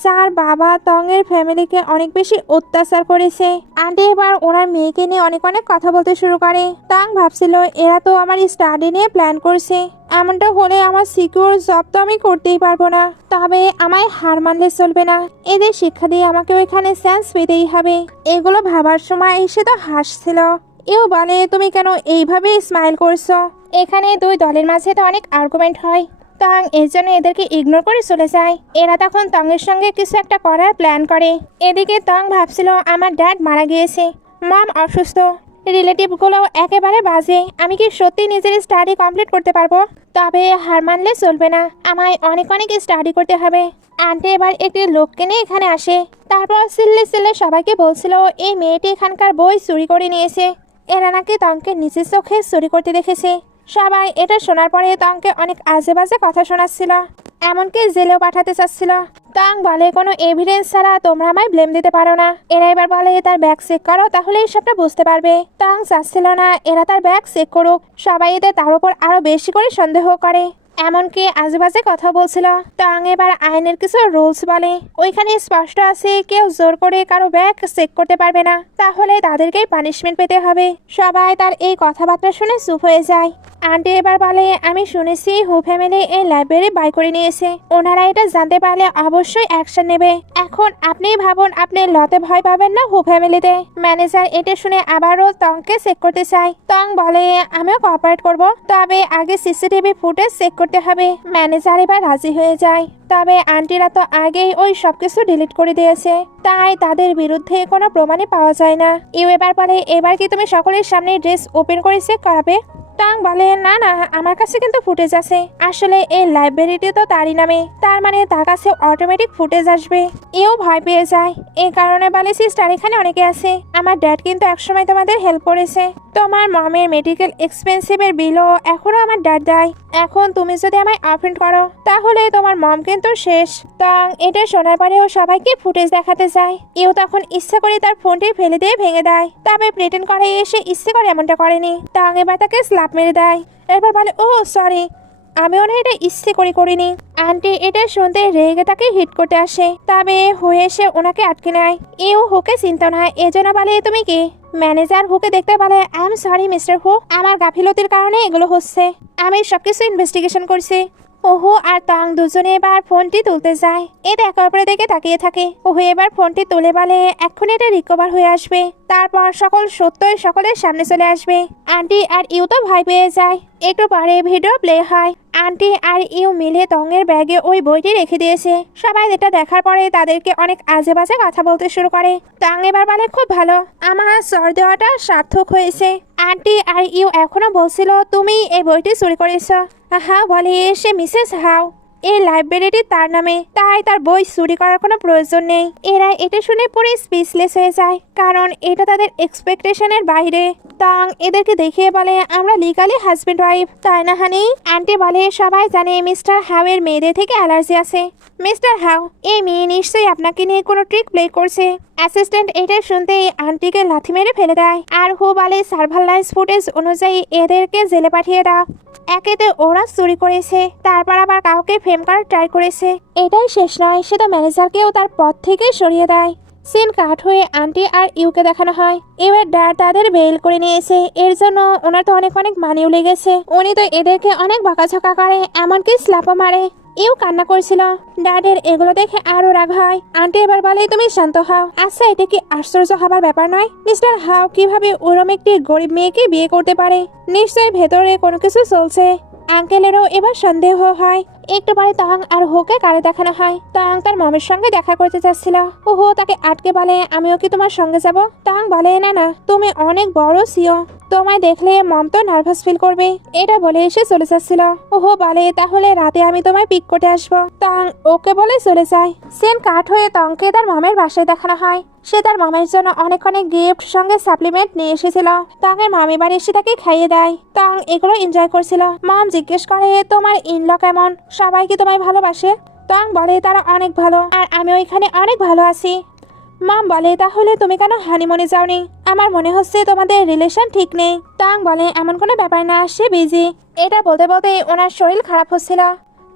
যার বাবা তংয়ের ফ্যামিলিকে অনেক বেশি অত্যাচার করেছে। আন্টি এবার ওনার মেয়েকে নিয়ে অনেক অনেক কথা বলতে শুরু করে। তং ভাবছিল এরা তো আমার স্টাডি নিয়ে প্ল্যান করছে, এমনটা হলে আমার সিকিউর জব তো আমি করতেই পারবো না। তবে আমায় হার মানলে চলবে না, এদের শিক্ষা দিয়ে আমাকে ওইখানে চান্স পেতেই হবে। এগুলো ভাবার সময় সে তো হাসছিল। এও বলে, তুমি কেন এইভাবে স্মাইল করছো? এখানে 2 দলের মাঝে তো অনেক আর্গুমেন্ট হয়। তং এর জন্য এদেরকে ইগনোর করে চলে যায়। এরা তখন তংয়ের সঙ্গে কিছু একটা করার প্ল্যান করে। এদিকে তং ভাবছিল, আমার ড্যাড মারা গিয়েছে, মম অসুস্থ, রিলেটিভগুলো একেবারে বাজে। আমি কি সত্যি নিজের স্টাডি কমপ্লিট করতে পারবো? তবে হার মানলে চলবে না, আমায় অনেক অনেক স্টাডি করতে হবে। আন্টি এবার একটি লোককে নিয়ে এখানে আসে। তারপর সিল্লে সিল্লে সবাইকে বলছিল, এই মেয়েটি এখানকার বই চুরি করে নিয়েছে। এরা নাকি তংকে নিজের চোখে চুরি করতে দেখেছে। সবাই এটা শোনার পরে তংকে অনেক আজে বাজে কথা শোনাচ্ছিল, এমনকি জেলেও পাঠাতে চাচ্ছিল। তং বলে, কোনো এভিডেন্স ছাড়া তোমরা আমায় ব্লেম দিতে পারো না। এরা এবার বলে, তার ব্যাগ চেক করো, তাহলে সবটা বুঝতে পারবে। তং চাচ্ছিল না এরা তার ব্যাগ চেক করুক। সবাই এদের তার উপর আরো বেশি করে সন্দেহ করে, এমনকি আজেবাজে কথা বলছিল। তং এবার আইনের কিছু রুলস বলে। ওইখানে স্পষ্ট আছে, কেউ জোর করে কারো ব্যাগ চেক করতে পারবে না, তাহলে তাদেরকেই পানিশমেন্ট পেতে হবে। সবাই তার এই কথাবার্তা শুনে চুপ হয়ে যায়। আন্টি এবার বলে, আমি শুনেছি হু ফ্যামিলি এই লাইব্রেরি বাই করে নিয়েছে। ওনারা এটা জানতে পারলে অবশ্যই অ্যাকশন নেবে। এখন আপনি ভাবুন, আপনি লতে ভয় পাবেন না হু ফ্যামিলিতে? ম্যানেজার এটা শুনে আবারও তংকে চেক করতে চায়। তং বলে, আমিও কোঅপারেট করব, তবে আগে সিসিটিভি ফুটেজ চেক করতে হবে। ম্যানেজার এবার রাজি হয়ে যায়। তবে আন্টিরা তো আগেই ওই সবকিছু ডিলিট করে দিয়েছে, তাই তাদের বিরুদ্ধে কোনো প্রমাণই পাওয়া যায় না। ইউ এবার বলে, এবার কি তুমি সকলের সামনে ড্রেস ওপেন করে চেক করাবে? তং বলে, না না, আমার কাছে কিন্তু ফুটেজ আছে। আসলে এই লাইব্রেরিটি তো তারই নামে, তার মানে তার কাছে অটোমেটিক ফুটেজ আসবে। এও ভয় পেয়ে যায়। এই কারণে বলে, সিস্টার এখানে অনেকে আছে, আমার ড্যাড কিন্তু একসময় তোমাদের হেল্প করেছে। তোমার মমের মেডিকেল এক্সপেন্সিভের বিলও এখনো আমার ড্যাড দেয়। এখন তুমি যদি আমায় অফেন্ড করো তাহলে তোমার মম কিন্তু শেষ। তং এটা শোনার পরেও সবাইকে ফুটেজ দেখাতে যায়। এও তখন ইচ্ছে করে তার ফোনটি ফেলে দিয়ে ভেঙে দেয়, তবে প্রেটেন্ড করে এসে ইচ্ছে করে এমনটা করেনি। তং এবার তাকে স্ল্যাপ মেরে দেয়। এরপর বলে, ও সরি, আমি ওনা এটা ইচ্ছে করে করিনি। আন্টি এটা শুনতে রেগে তাকে হিট করতে আসে, তবে হয়ে এসে ওনাকে আটকে নেয়। এও হুকে চিন্তা না, এজন্য বলে, তুমি কি? ম্যানেজার হুকে দেখতে বলে, আই এম সরি মিস্টার হু, আমার গাফিলতির কারণে এগুলো হচ্ছে, আমি সবকিছু ইনভেস্টিগেশন করছি। ওহো আর তং দুজনে এবার ফোনটি তুলতে যায়। এটা একে অপরের দিকে তাকিয়ে থাকে। ওহো এবার ফোনটি তুলে বলে, এখন এটা রিকভার হয়ে আসবে, তারপর সকল সত্যই সকলের সামনে চলে আসবে। আন্টি আর ইউ তো ভয় পেয়ে যায়। একটু পরে ভিডিও প্লে হয়। আন্টি আর ইউ মিলে তঙের ব্যাগে ওই বইটি রেখে দিয়েছে। সবাই এটা দেখার পরে তাদেরকে অনেক আজে বাজে কথা বলতে শুরু করে। তং এবার বলে, খুব ভালো, আমার সর দেওয়াটা সার্থক হয়েছে। আন্টি আর ইউ এখনো বলছিল তুমি এই বইটি চুরি করেছ। হাউ বলে সে মিসেস হাউ, এই লাইব্রেরিটি তার নামে, তাই তার বই চুরি করার কোনো প্রয়োজন নেই। এরা এটা শুনে পুরো স্পিচলেস হয়ে যায়, কারণ এটা তাদের এক্সপেকটেশনের বাইরে। তং এদেরকে দেখিয়ে বলে, আমরা লিগালি হাজবেন্ড ওয়াইফ, তাই না হানি? আন্টি বলে, সবাই জানে মিস্টার হাউ এর মেয়েদের থেকে অ্যালার্জি আছে। মিস্টার হাউ, এই মেয়ে নিশ্চয়ই আপনাকে নিয়ে কোনো ট্রিক প্লে করছে। অ্যাসিস্ট্যান্ট এটা শুনতেই আন্টিকে লাথি মেরে ফেলে দেয়, আর হু বলে, সার্ভাইলেন্স ফুটেজ অনুযায়ী এদেরকে জেলে পাঠিয়ে দাও। একেতে ওরা চুরি করেছে, তারপর আবার কাউকে ফেম করার ট্রাই করেছে। এটাই শেষ নয়, সে তো ম্যানেজারকেও তার পদ থেকে সরিয়ে দেয়। সিন কাট হয়ে আন্টি আর ইউকে দেখানো হয়। এবার ড্যাড তাদের বেল করে নিয়েছে, এর জন্য ওনার তো অনেক অনেক মানিও লেগেছে। উনি তো এদেরকে অনেক বকাঝকা করে, এমনকি স্ল্যাপও মারে। ইউ কান্না করছিল। ড্যাডের এগুলো দেখে আরো রাগ হয়। আন্টি এবার বলে, তুমি শান্ত হও। আচ্ছা, এটা কি আশ্চর্য হবার ব্যাপার নয়? মিস্টার হাউ কিভাবে ওরম একটি গরিব মেয়েকে বিয়ে করতে পারে? নিশ্চয়ই ভেতরে কোনো কিছু চলছে। আঙ্কেলেরও এবার সন্দেহ হয়। একটু পরে তং আর হোকে কারে দেখানো হয়। তং তার মমের সঙ্গে দেখা করতে চাচ্ছিল। হো তাকে আটকে বলে, আমিও কি তোমার সঙ্গে যাব? তং বলে, না না, তুমি অনেক বড় সিও, তোমায় দেখলে মম তো নার্ভাস ফিল করবে। এটা বলে এসে চলে যাচ্ছিল। ওহো বলে, তাহলে রাতে আমি তোমায় পিক করতে আসবো। তং ওকে বলে চলে যায়। সেন কাট হয়ে তংকে তার মমের বাসায় দেখানো হয়। সে তার মামের জন্য অনেক অনেক গিফট সঙ্গে সাপ্লিমেন্ট নিয়ে এসেছিল। তঙের মামি বাড়ি এসে তাকে খাইয়ে দেয়। তং এগুলো এনজয় করছিল। মম জিজ্ঞেস করে, তোমার ইনল কেমন? সবাই কি তোমায় ভালোবাসে? তং বলে, তারা অনেক ভালো, আর আমিও এখানে অনেক ভালো আছি। মম বলে, তাহলে তুমি কেন হানিমুনে যাওনি? আমার মনে হচ্ছে তোমাদের রিলেশন ঠিক নেই। তং বলে, এমন কোনো ব্যাপার না, সে বিজি। এটা বলতে বলতে ওনার শরীর খারাপ হচ্ছিল।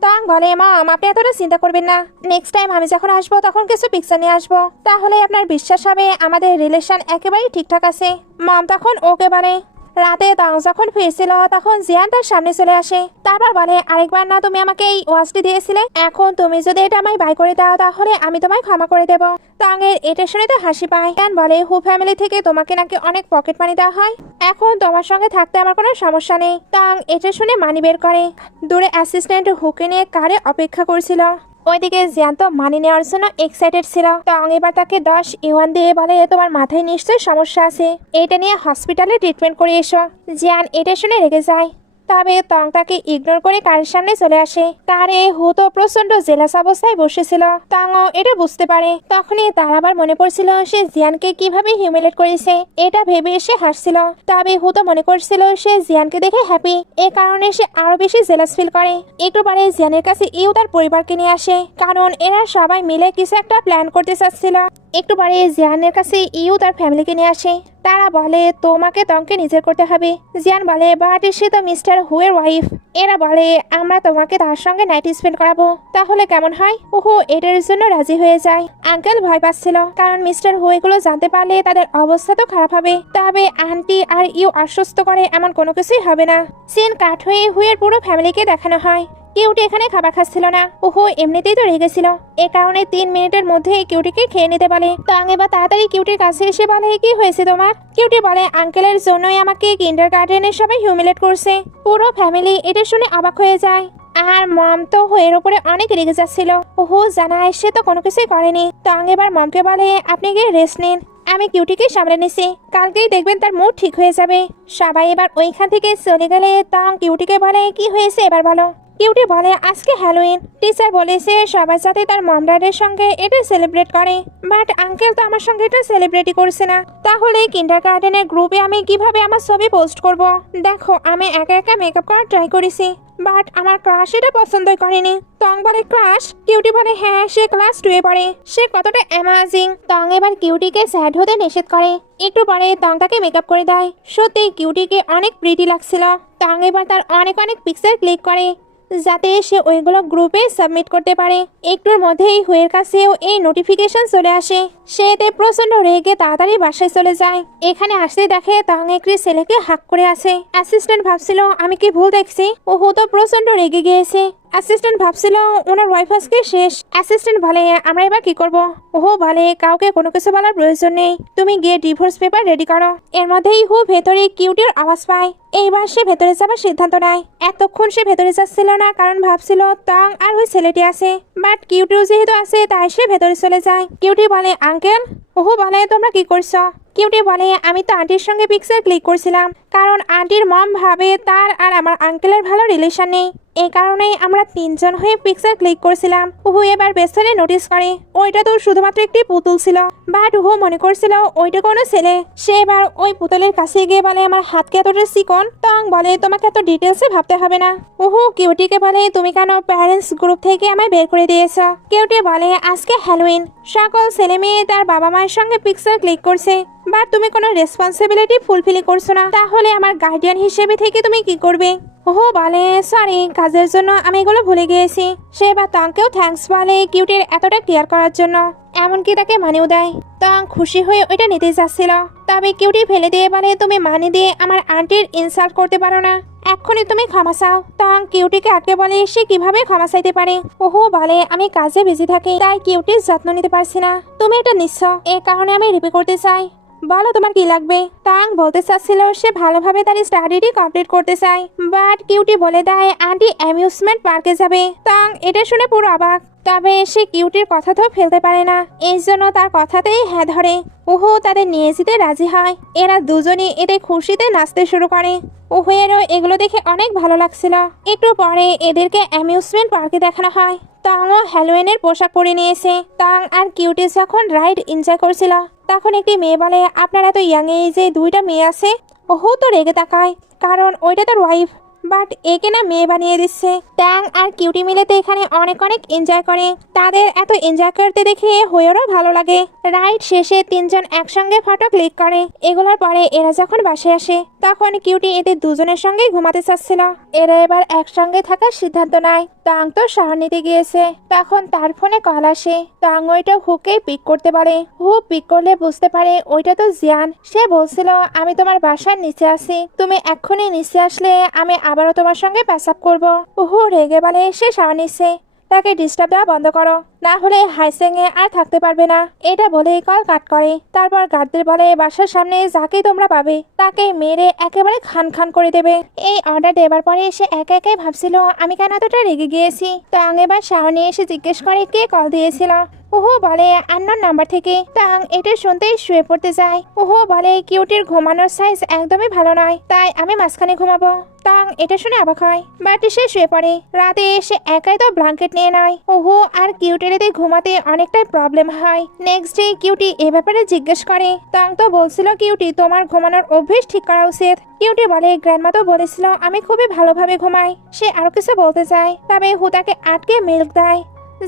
তং বলে, মম আপনি এতটা চিন্তা করবেন না, নেক্সট টাইম আমি যখন আসবো তখন কিছু পিকচার নিয়ে আসবো, তাহলে আপনার বিশ্বাস হবে আমাদের রিলেশন একেবারেই ঠিকঠাক আছে। মম তখন ওকে বলে। রাতে তং যখন ফিরছিল তখন জিয়ান তার সামনে চলে আসে। তারপর বলে, আরেকবার না তুমি আমাকে এই ওয়াচটি দিয়েছিলে, এখন তুমি যদি এটা আমায় বাই করে দাও তাহলে আমি তোমায় ক্ষমা করে দেবো। তাঙের এটা শুনে তো হাসি পায়। জিয়ান বলে, হু ফ্যামিলি থেকে তোমাকে নাকি অনেক পকেট মানি দেওয়া হয়, এখন তোমার সঙ্গে থাকতে আমার কোনো সমস্যা নেই। তাং এটা শুনে মানি বের করে। দূরে অ্যাসিস্ট্যান্ট হুকে নিয়ে কারে অপেক্ষা করছিল। ওইদিকে জিয়ান তো মানি নেওয়ার জন্য এক্সাইটেড ছিল। তং এবার তাকে 10 ইউয়ান দিয়ে বলে, তোমার মাথায় নিশ্চয়ই সমস্যা আছে, এটা নিয়ে হসপিটালে ট্রিটমেন্ট করে এসো। জিয়ান এটা শুনে রেগে যায়। তবে তং তাকে ইগনোর করে কারের সামনে চলে আসে। কারে হু তো প্রচন্ড জেলাস অবস্থায় বসেছিল। তংও এটা বুঝতে পারে। তখনই তার আবার মনে পড়ছিল সে জিয়ানকে কিভাবে হিউমিলেট করেছে। এটা ভেবে সে হাসছিল। তবে হু তো মনে করছিল সে জিয়ানকে দেখে হ্যাপি, এ কারণে সে আরো বেশি জেলাস ফিল করে। একটু পরে জিয়ানের কাছে ইউ তার পরিবারকে নিয়ে আসে, কারণ এরা সবাই মিলে কিছু একটা প্ল্যান করতে চাচ্ছিল। একটু পরে জিয়ানের কাছে ইউ তার ফ্যামিলিকে নিয়ে আসে। তারা বলে, তোমাকে তংকে নিজের করতে হবে। জিয়ান বলে, বাট সে তো মিস্টার হুয়ের ওয়াইফ। এরা বলে, আমরা তোমাকে তার সঙ্গে নাইট স্পেন্ড করাবো, তাহলে কেমন হয়? ওহো এটার জন্য রাজি হয়ে যায়। আঙ্কেল ভয় পাচ্ছিল, কারণ মিস্টার হু এগুলো জানতে পারলে তাদের অবস্থা তো খারাপ হবে। তবে আন্টি আর ইউ আশ্বস্ত করে এমন কোনো কিছুই হবে না। সিন কাট হয়ে হুয়ের পুরো ফ্যামিলিকে দেখানো হয়। কিউটি এখানে খাবার খাচ্ছিল না। ওহো এমনিতেই তো রেগেছিল, এ কারণে 3 মিনিটের মধ্যে কিউটিকে খেয়ে নিতে বলে। তং এবার তাড়াতাড়ি কিউটির কাছে এসে বলে, কি হয়েছে তোমার? কিউটি বলে, আঙ্কেলের জন্যই আমাকে কিন্ডার গার্ডেনের সবাই হিউমিলেট করছে। পুরো ফ্যামিলি এটা শুনে অবাক হয়ে যায়। আর মম তো হুয়ের উপরে অনেক রেগে যাচ্ছিল। ওহো জানায় সে তো কোনো কিছুই করেনি। তং এবার মমকে বলে, আপনি গিয়ে রেস্ট নিন, আমি কিউটিকে সামলে নিছি, কালকেই দেখবেন তার মুড ঠিক হয়ে যাবে। সবাই এবার ওইখান থেকে চলে গেলে তং কিউটিকে বলে, কি হয়েছে এবার বলো। কিউটি বলে, আজকে হ্যালোইন, টিচার বলেছে সবাই সাথে তার মম ড্যাডের সঙ্গে এটা সেলিব্রেট করে, বাট আঙ্কেল তো আমার সঙ্গে এটা সেলিব্রেটই করছে না। তাহলে কিন্ডার গার্ডেনের গ্রুপে আমি কিভাবে আমার ছবি পোস্ট করব? দেখো আমি একা একা মেকআপ করার ট্রাই করেছি, বাট আমার ক্রাশ এটা পছন্দই করেনি। তং বলে, ক্রাশ? কিউটি বলে, হ্যাঁ সে ক্লাস 2 এ পড়ে, সে কতটা অ্যামাজিং। তং এবার কিউটিকে স্যাড হতে নিষেধ করে। একটু পরে তং তাকে মেকআপ করে দেয়। সত্যি কিউটিকে অনেক প্রিটি লাগছিল। তং এবার তার অনেক অনেক পিকচার ক্লিক করে, যাতে সে ওইগুলো গ্রুপে সাবমিট করতে পারে। একটুর মধ্যেই হুয়ের কাছেও এই নোটিফিকেশন চলে আসে। সে এতে প্রচন্ড রেগে তাড়াতাড়ি বাসায় চলে যায়। এখানে আসতে দেখে তং একটি ছেলেকে হাক করে আছে। অ্যাসিস্ট্যান্ট ভাবছিল আমি কি ভুল দেখছি। ও তো প্রচন্ড রেগে গিয়েছে। অ্যাসিস্ট্যান্ট ভাবছিল ওনার ওয়াইফ আজকে শেষ। অ্যাসিস্ট্যান্ট বলে আমরা এবার কি করব? ওহো বলে কাউকে কোনো কিছু বলার প্রয়োজন নেই, তুমি গিয়ে ডিভোর্স পেপার রেডি করো। এর মধ্যেই হু ভেতরে কিউটির আওয়াজ পায়। এইবার সে ভেতরে যাবার সিদ্ধান্ত নেয়। এতক্ষণ সে ভেতরে যাচ্ছিল না, কারণ ভাবছিল টং আর ওই ছেলেটি আছে, বাট কিউটিও যেহেতু আছে তাই সে ভেতরে চলে যায়। কিউটি বলে আঙ্কেল। ওহো বলে তোমরা কি করছো? কিউটি বলে আমি তো আন্টির সঙ্গে পিকচার ক্লিক করছিলাম, কারণ আন্টির মম ভাবে তার আর আমার আঙ্কেলের ভালো রিলেশন নেই, এই কারণেই আমরা তিনজন হয়ে পিকচার ক্লিক করছিলাম। উহু এবার বেসনে নোটিস করে ওইটা তো শুধুমাত্র একটি পুতুল ছিল, বাট উহু মনে করছিল ওইটা কোনো ছেলে। সে এবার ওই পুতুলের কাছে গিয়ে বলে আমার হাতকে এতটা চিকন। টং বলে তোমাকে এত ডিটেলসে ভাবতে হবে না। উহু কিউটিকে বলে তুমি কেন প্যারেন্টস গ্রুপ থেকে আমায় বের করে দিয়েছ? কিউটি বলে আজকে হ্যালোউইন, সকল ছেলে মেয়ে তার বাবা মায়ের সঙ্গে পিকচার ক্লিক করছে, বাট তুমি কোনো রেসপন্সিবিলিটি ফুলফিল করছো না, তাহলে আমার গার্ডিয়ান হিসেবে থেকে তুমি কি করবে? ওহো বলে সরি, কাজের জন্য আমি এগুলো ভুলে গিয়েছি। সে বা টংকেও থ্যাঙ্কস বলে কিউটির এতটা কেয়ার করার জন্য, এমনকি তাকে মানিও দেয়। টং খুশি হয়ে ওইটা নিতে যাচ্ছিল, তবে কিউটি ফেলে দিয়ে বলে তুমি মানি দিয়ে আমার আন্টির ইনসাল্ট করতে পারো না, এক্ষুনি তুমি ক্ষমা চাও। টং কিউটিকে আটকে বলে সে কিভাবে ক্ষমা চাইতে পারে। ওহো বলে আমি কাজে বিজি থাকি, তাই কিউটির যত্ন নিতে পারছি না, তুমি এটা নিচ্ছ, এই কারণে আমি রিপি করতে চাই, বলো তোমার কি লাগবে? টং বলতে চাচ্ছিল সে ভালোভাবে তার স্টাডিটি কমপ্লিট করতে চায়, বাট কিউটি বলে দেয় আন্টি অ্যামিউজমেন্ট পার্কে যাবে। টং এটা শুনে পুরো অবাক, তবে সে কিউটির কথা তো ফেলতে পারে না, এই জন্য তার কথাতেই হ্যাঁ ধরে। ওহো তাদের নিয়ে যেতে রাজি হয়। এরা দুজনই এতে খুশিতে নাচতে শুরু করে। ওহেরও এগুলো দেখে অনেক ভালো লাগছিল। একটু পরে এদেরকে অ্যামিউজমেন্ট পার্কে দেখানো হয়। টংও হ্যালোউইনের পোশাক পরে নিয়েছে। টং আর কিউটি যখন রাইড এনজয় করছিল, তখন একটি মেয়ে বলে আপনার এত ইয়াং এজে দুইটা মেয়ে আছে। ওহো তো রেগে তাকায়, কারণ ওইটা তার ওয়াইফ, বাট একে না মেয়ে বানিয়ে দিচ্ছে। ট্যাং আর কিউটি মিলে তো এখানে অনেক অনেক এনজয় করে, তাদের এত এনজয় করতে দেখে হয়েরও ভালো লাগে। রাইড শেষে তিনজন একসঙ্গে ফটো ক্লিক করে। এগুলোর পরে এরা যখন বাসায় আসে, তখন কিউটি এদের দুজনের সঙ্গে ঘুমাতে চাচ্ছিল। এরা এবার একসঙ্গে থাকার সিদ্ধান্ত নেয়। টং তো শহর নিতে গিয়েছে, তখন তার ফোনে কল আসে। টং ওইটা হুকে পিক করতে পারে। হু পিক করলে বুঝতে পারে ওইটা তো জিয়ান। সে বলছিল আমি তোমার বাসার নিচে আছি, তুমি এক্ষুনি নিচে আসলে আমি আবারও তোমার সঙ্গে প্যাসাপ করবো। উহু রেগে বলে সে শাওয়ার নিচ্ছে, তাকে ডিস্টার্ব দেওয়া বন্ধ করো, না হলে হাইসেংয়ে আর থাকতে পারবে না। এটা বলেই কল কাট করে। তারপর গার্ডদের বলে বাসার সামনে যাকেই তোমরা পাবে তাকে মেরে একেবারে খান খান করে দেবে। এই অর্ডার দেবার পরে সে একা একাই ভাবছিল আমি কেন এতটা রেগে গিয়েছি। টং এবার শাওয়ার নিয়ে এসে জিজ্ঞেস করে কে কল দিয়েছিল। ওহো বলে আননোন নাম্বার থেকে। টং এটা শুনতেই শুয়ে পড়তে যায়। ওহো বলে কিউটির ঘুমানোর সাইজ একদমই ভালো নয়, তাই আমি মাঝখানে ঘুমাবো। টং এটা শুনে অবাক হয়, বাট সে শুয়ে পড়ে। রাতে এসে একাই তো ব্ল্যাঙ্কেট নিয়ে নেয়। ওহো আর কিউটির এতে ঘুমাতে অনেকটাই প্রবলেম হয়। নেক্সট ডে কিউটি এ ব্যাপারে জিজ্ঞেস করে। টং তো বলছিল কিউটি তোমার ঘুমানোর অভ্যেস ঠিক করা উচিত। কিউটি বলে গ্র্যান্ডমা তো বলেছিল আমি খুবই ভালোভাবে ঘুমাই। সে আরো কিছু বলতে চায়, তবে হু তাকে আটকে মিল্ক দেয়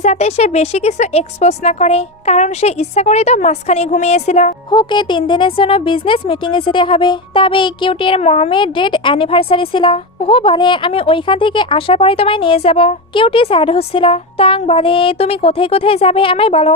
যাতে সে বেশি কিছু এক্সপোজ না করে, কারণ সে ইচ্ছা করে তো মাঝখানে ঘুমিয়েছিল। হুকে 3 দিনের জন্য বিজনেস মিটিং এ যেতে হবে, তবে কিউটির মমের ডেট অ্যানিভার্সারি ছিল। হু বলে আমি ওইখান থেকে আসার পরে তোমায় নিয়ে যাব। কিউটি স্যাড হচ্ছিল। টং বলে তুমি কোথায় কোথায় যাবে আমায় বলো,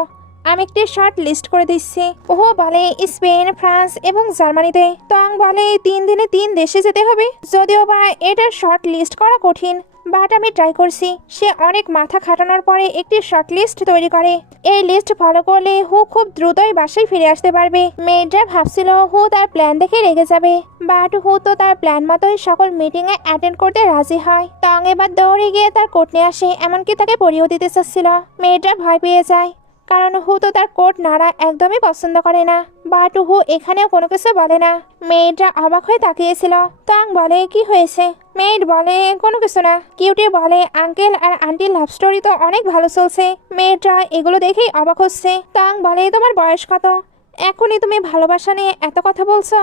আমি একটি শর্ট লিস্ট করে দিচ্ছি। ওহো বলে স্পেন, ফ্রান্স এবং জার্মানিতে। টং বলে 3 দিনে 3 দেশে যেতে হবে, যদিও বা এটা শর্ট লিস্ট করা কঠিন, বাট আমি ট্রাই করছি। সে অনেক মাথা খাটানোর পরে একটি শর্ট লিস্ট তৈরি করে। এই লিস্ট ফলো করলে হু খুব দ্রুতই বাসায় ফিরে আসতে পারবে। মেয়েটা ভাবছিল হু তার প্ল্যান দেখে রেগে যাবে, বাট হু তো তার প্ল্যান মতোই সকল মিটিং এ অ্যাটেন্ড করতে রাজি হয়। টং এবার দৌড়ে গিয়ে তার কোট নিয়ে আসে, এমনকি তাকে পরিয়েও দিতে চাচ্ছিল। মেয়েটা ভয় পেয়ে যায়, কারণ হু তো তার কোট নাড়া একদমই পছন্দ করে না, বাট হু এখানেও কোনো কিছু বলে না। মেয়েটা অবাক হয়ে তাকিয়েছিল। টং বলে কি হয়েছে? মেয়েট বলে কোনো কিছু না। কিউটি বলে আঙ্কেল আর আন্টির লাভ স্টোরি তো অনেক ভালো চলছে। মেয়েটা এগুলো দেখেই অবাক হচ্ছে। টং বলে তোমার বয়স কত? এখনই তুমি ভালোবাসা নিয়ে এত কথা বলছো?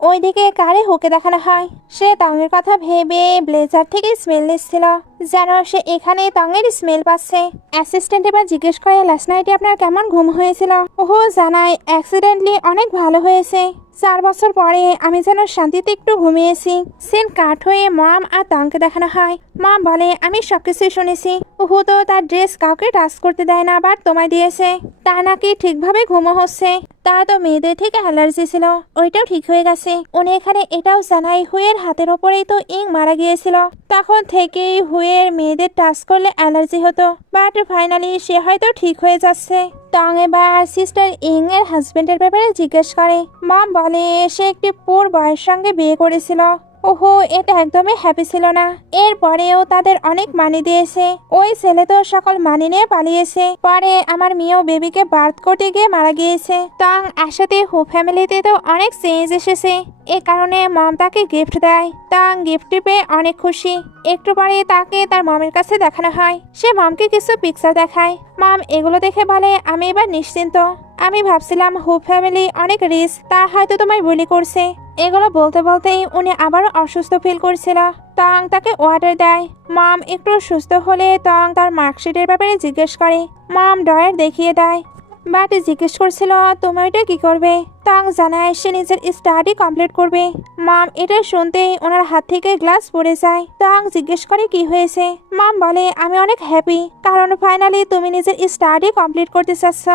ওইদিকে কারে হুকে দেখানো হয়। সে টঙের কথা ভেবে ব্লেজার থেকে স্মেল নিচ্ছিল, যেন সে এখানে টঙের স্মেল পাচ্ছে। অ্যাসিস্ট্যান্ট এবার জিজ্ঞেস করে লাস্ট নাইটে আপনার কেমন ঘুম হয়েছিল? ওহো জানায় অ্যাক্সিডেন্টলি অনেক ভালো হয়েছে, 4 বছর পরে আমি যেন শান্তিতে একটু ঘুমিয়েছি। সিন কাট হয়ে মম আর তাংকে দেখানো হয়। মম বলে আমি সবকিছুই শুনেছি। হু তো তার ড্রেস কাউকে টাচ করতে দেয় না, আবার তোমায় দিয়েছে। তা নাকি ঠিকভাবে ঘুমো হচ্ছে। তার তো মেয়েদের থেকে অ্যালার্জি ছিল, ওইটাও ঠিক হয়ে গেছে। উনি এখানে এটাও জানাই হুয়ের হাতের ওপরেই তো ইং মারা গিয়েছিল। তখন থেকেই হুয়ের মেয়েদের টাচ করলে অ্যালার্জি হতো, বাট ফাইনালি সে হয়তো ঠিক হয়ে যাচ্ছে। টং এবার সিস্টার ইং এর হাজবেন্ডের ব্যাপারে জিজ্ঞেস করে। মম বলে সে একটি পুর বয়ের সঙ্গে বিয়ে করেছিল। ওহো, এটা একদমই হ্যাপি ছিল না। এরপরেও তাদের অনেক মানি দিয়েছে। ওই ছেলে তো সকল মানি নিয়ে পালিয়েছে। পরে আমার মেয়েও বেবিকে বার্থ করতে গিয়ে মারা গিয়েছে। টং আসাতে হু ফ্যামিলিতে তো অনেক চেঞ্জ এসেছে। এ কারণে মম তাকে গিফট দেয়। টং গিফট পেয়ে অনেক খুশি। একটু পরে তাকে তার মমের কাছে দেখানো হয়। সে মমকে কিছু পিকচার দেখায়। মম এগুলো দেখে বলে আমি এবার নিশ্চিন্ত। আমি ভাবছিলাম হু ফ্যামিলি অনেক রিচ, তা হয়তো তোমায় বুলি করছে। এগুলো বলতে বলতেই উনি আবারও অসুস্থ ফিল করছিল। টং তাকে ওয়াটার দেয়। মম একটু সুস্থ হলে টং তার মার্কশিটের ব্যাপারে জিজ্ঞেস করে। মম ড্রয়ার দেখিয়ে দেয়, বাট জিজ্ঞেস করছিল তুমি এটা কি করবে। টং জানায় সে নিজের স্টাডি কমপ্লিট করবে। মম এটা শুনতেই ওনার হাত থেকে গ্লাস পড়ে যায়। টং জিজ্ঞেস করে কি হয়েছে। মম বলে আমি অনেক হ্যাপি, কারণ ফাইনালি তুমি নিজের স্টাডি কমপ্লিট করতে চাচ্ছ।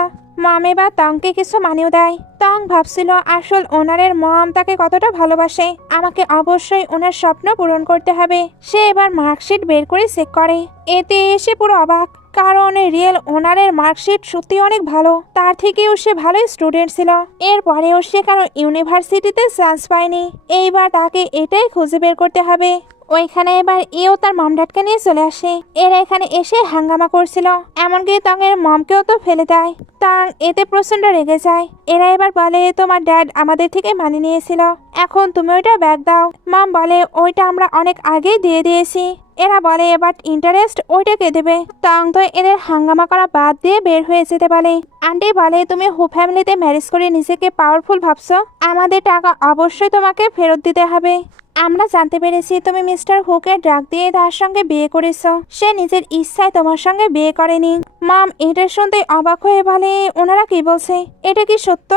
মম এবার টংকে কিছু মানিয়ে দেয়। টং ভাবছিল আসল ওনারের মম তাকে কতটা ভালোবাসে। আমাকে অবশ্যই ওনার স্বপ্ন পূরণ করতে হবে। সে এবার মার্কশিট বের করে চেক করে। এতে সে পুরো অবাক, কারণ রিয়েল ওনারের মার্কশিট সত্যি অনেক ভালো। তার থেকেও সে ভালো স্টুডেন্ট ছিল। এরপরেও সে কেন ইউনিভার্সিটিতে চান্স পায়নি। এইবার তাকে এটাই খুঁজে বের করতে হবে। ওইখানে এবার এও তার মম ড্যাডকে নিয়ে চলে আসে। এরা এখানে এসে হাঙ্গামা করছিল, এমনকি টংয়ের মমকেও তো ফেলে দেয়। টং এতে প্রচন্ড রেগে যায়। এরা এবার বলে তোমার ড্যাড আমাদের থেকে মানিয়ে নিয়েছিল, এখন তুমি ওইটা ব্যাগ দাও। মম বলে ওইটা আমরা অনেক আগেই দিয়ে দিয়েছি। এরা বলে বাট ইন্টারেস্ট ওইটা কে দেবে। টং তো এদের হাঙ্গামা করা বাদ দিয়ে বের হয়ে যেতে বলে। আন্টি বলে তুমি হু ফ্যামিলিতে ম্যারেজ করে নিজেকে পাওয়ারফুল ভাবছো, আমাদের টাকা অবশ্যই তোমাকে ফেরত দিতে হবে। আমরা জানতে পেরেছি তুমি মিস্টার হুকে ড্রাগ দিয়ে তার সঙ্গে বিয়ে করেছো। সে নিজের ইচ্ছায় তোমার সঙ্গে বিয়ে করেনি। মম এটা শুনতে অবাক হয়ে বলে ওনারা কি বলছে, এটা কি সত্য?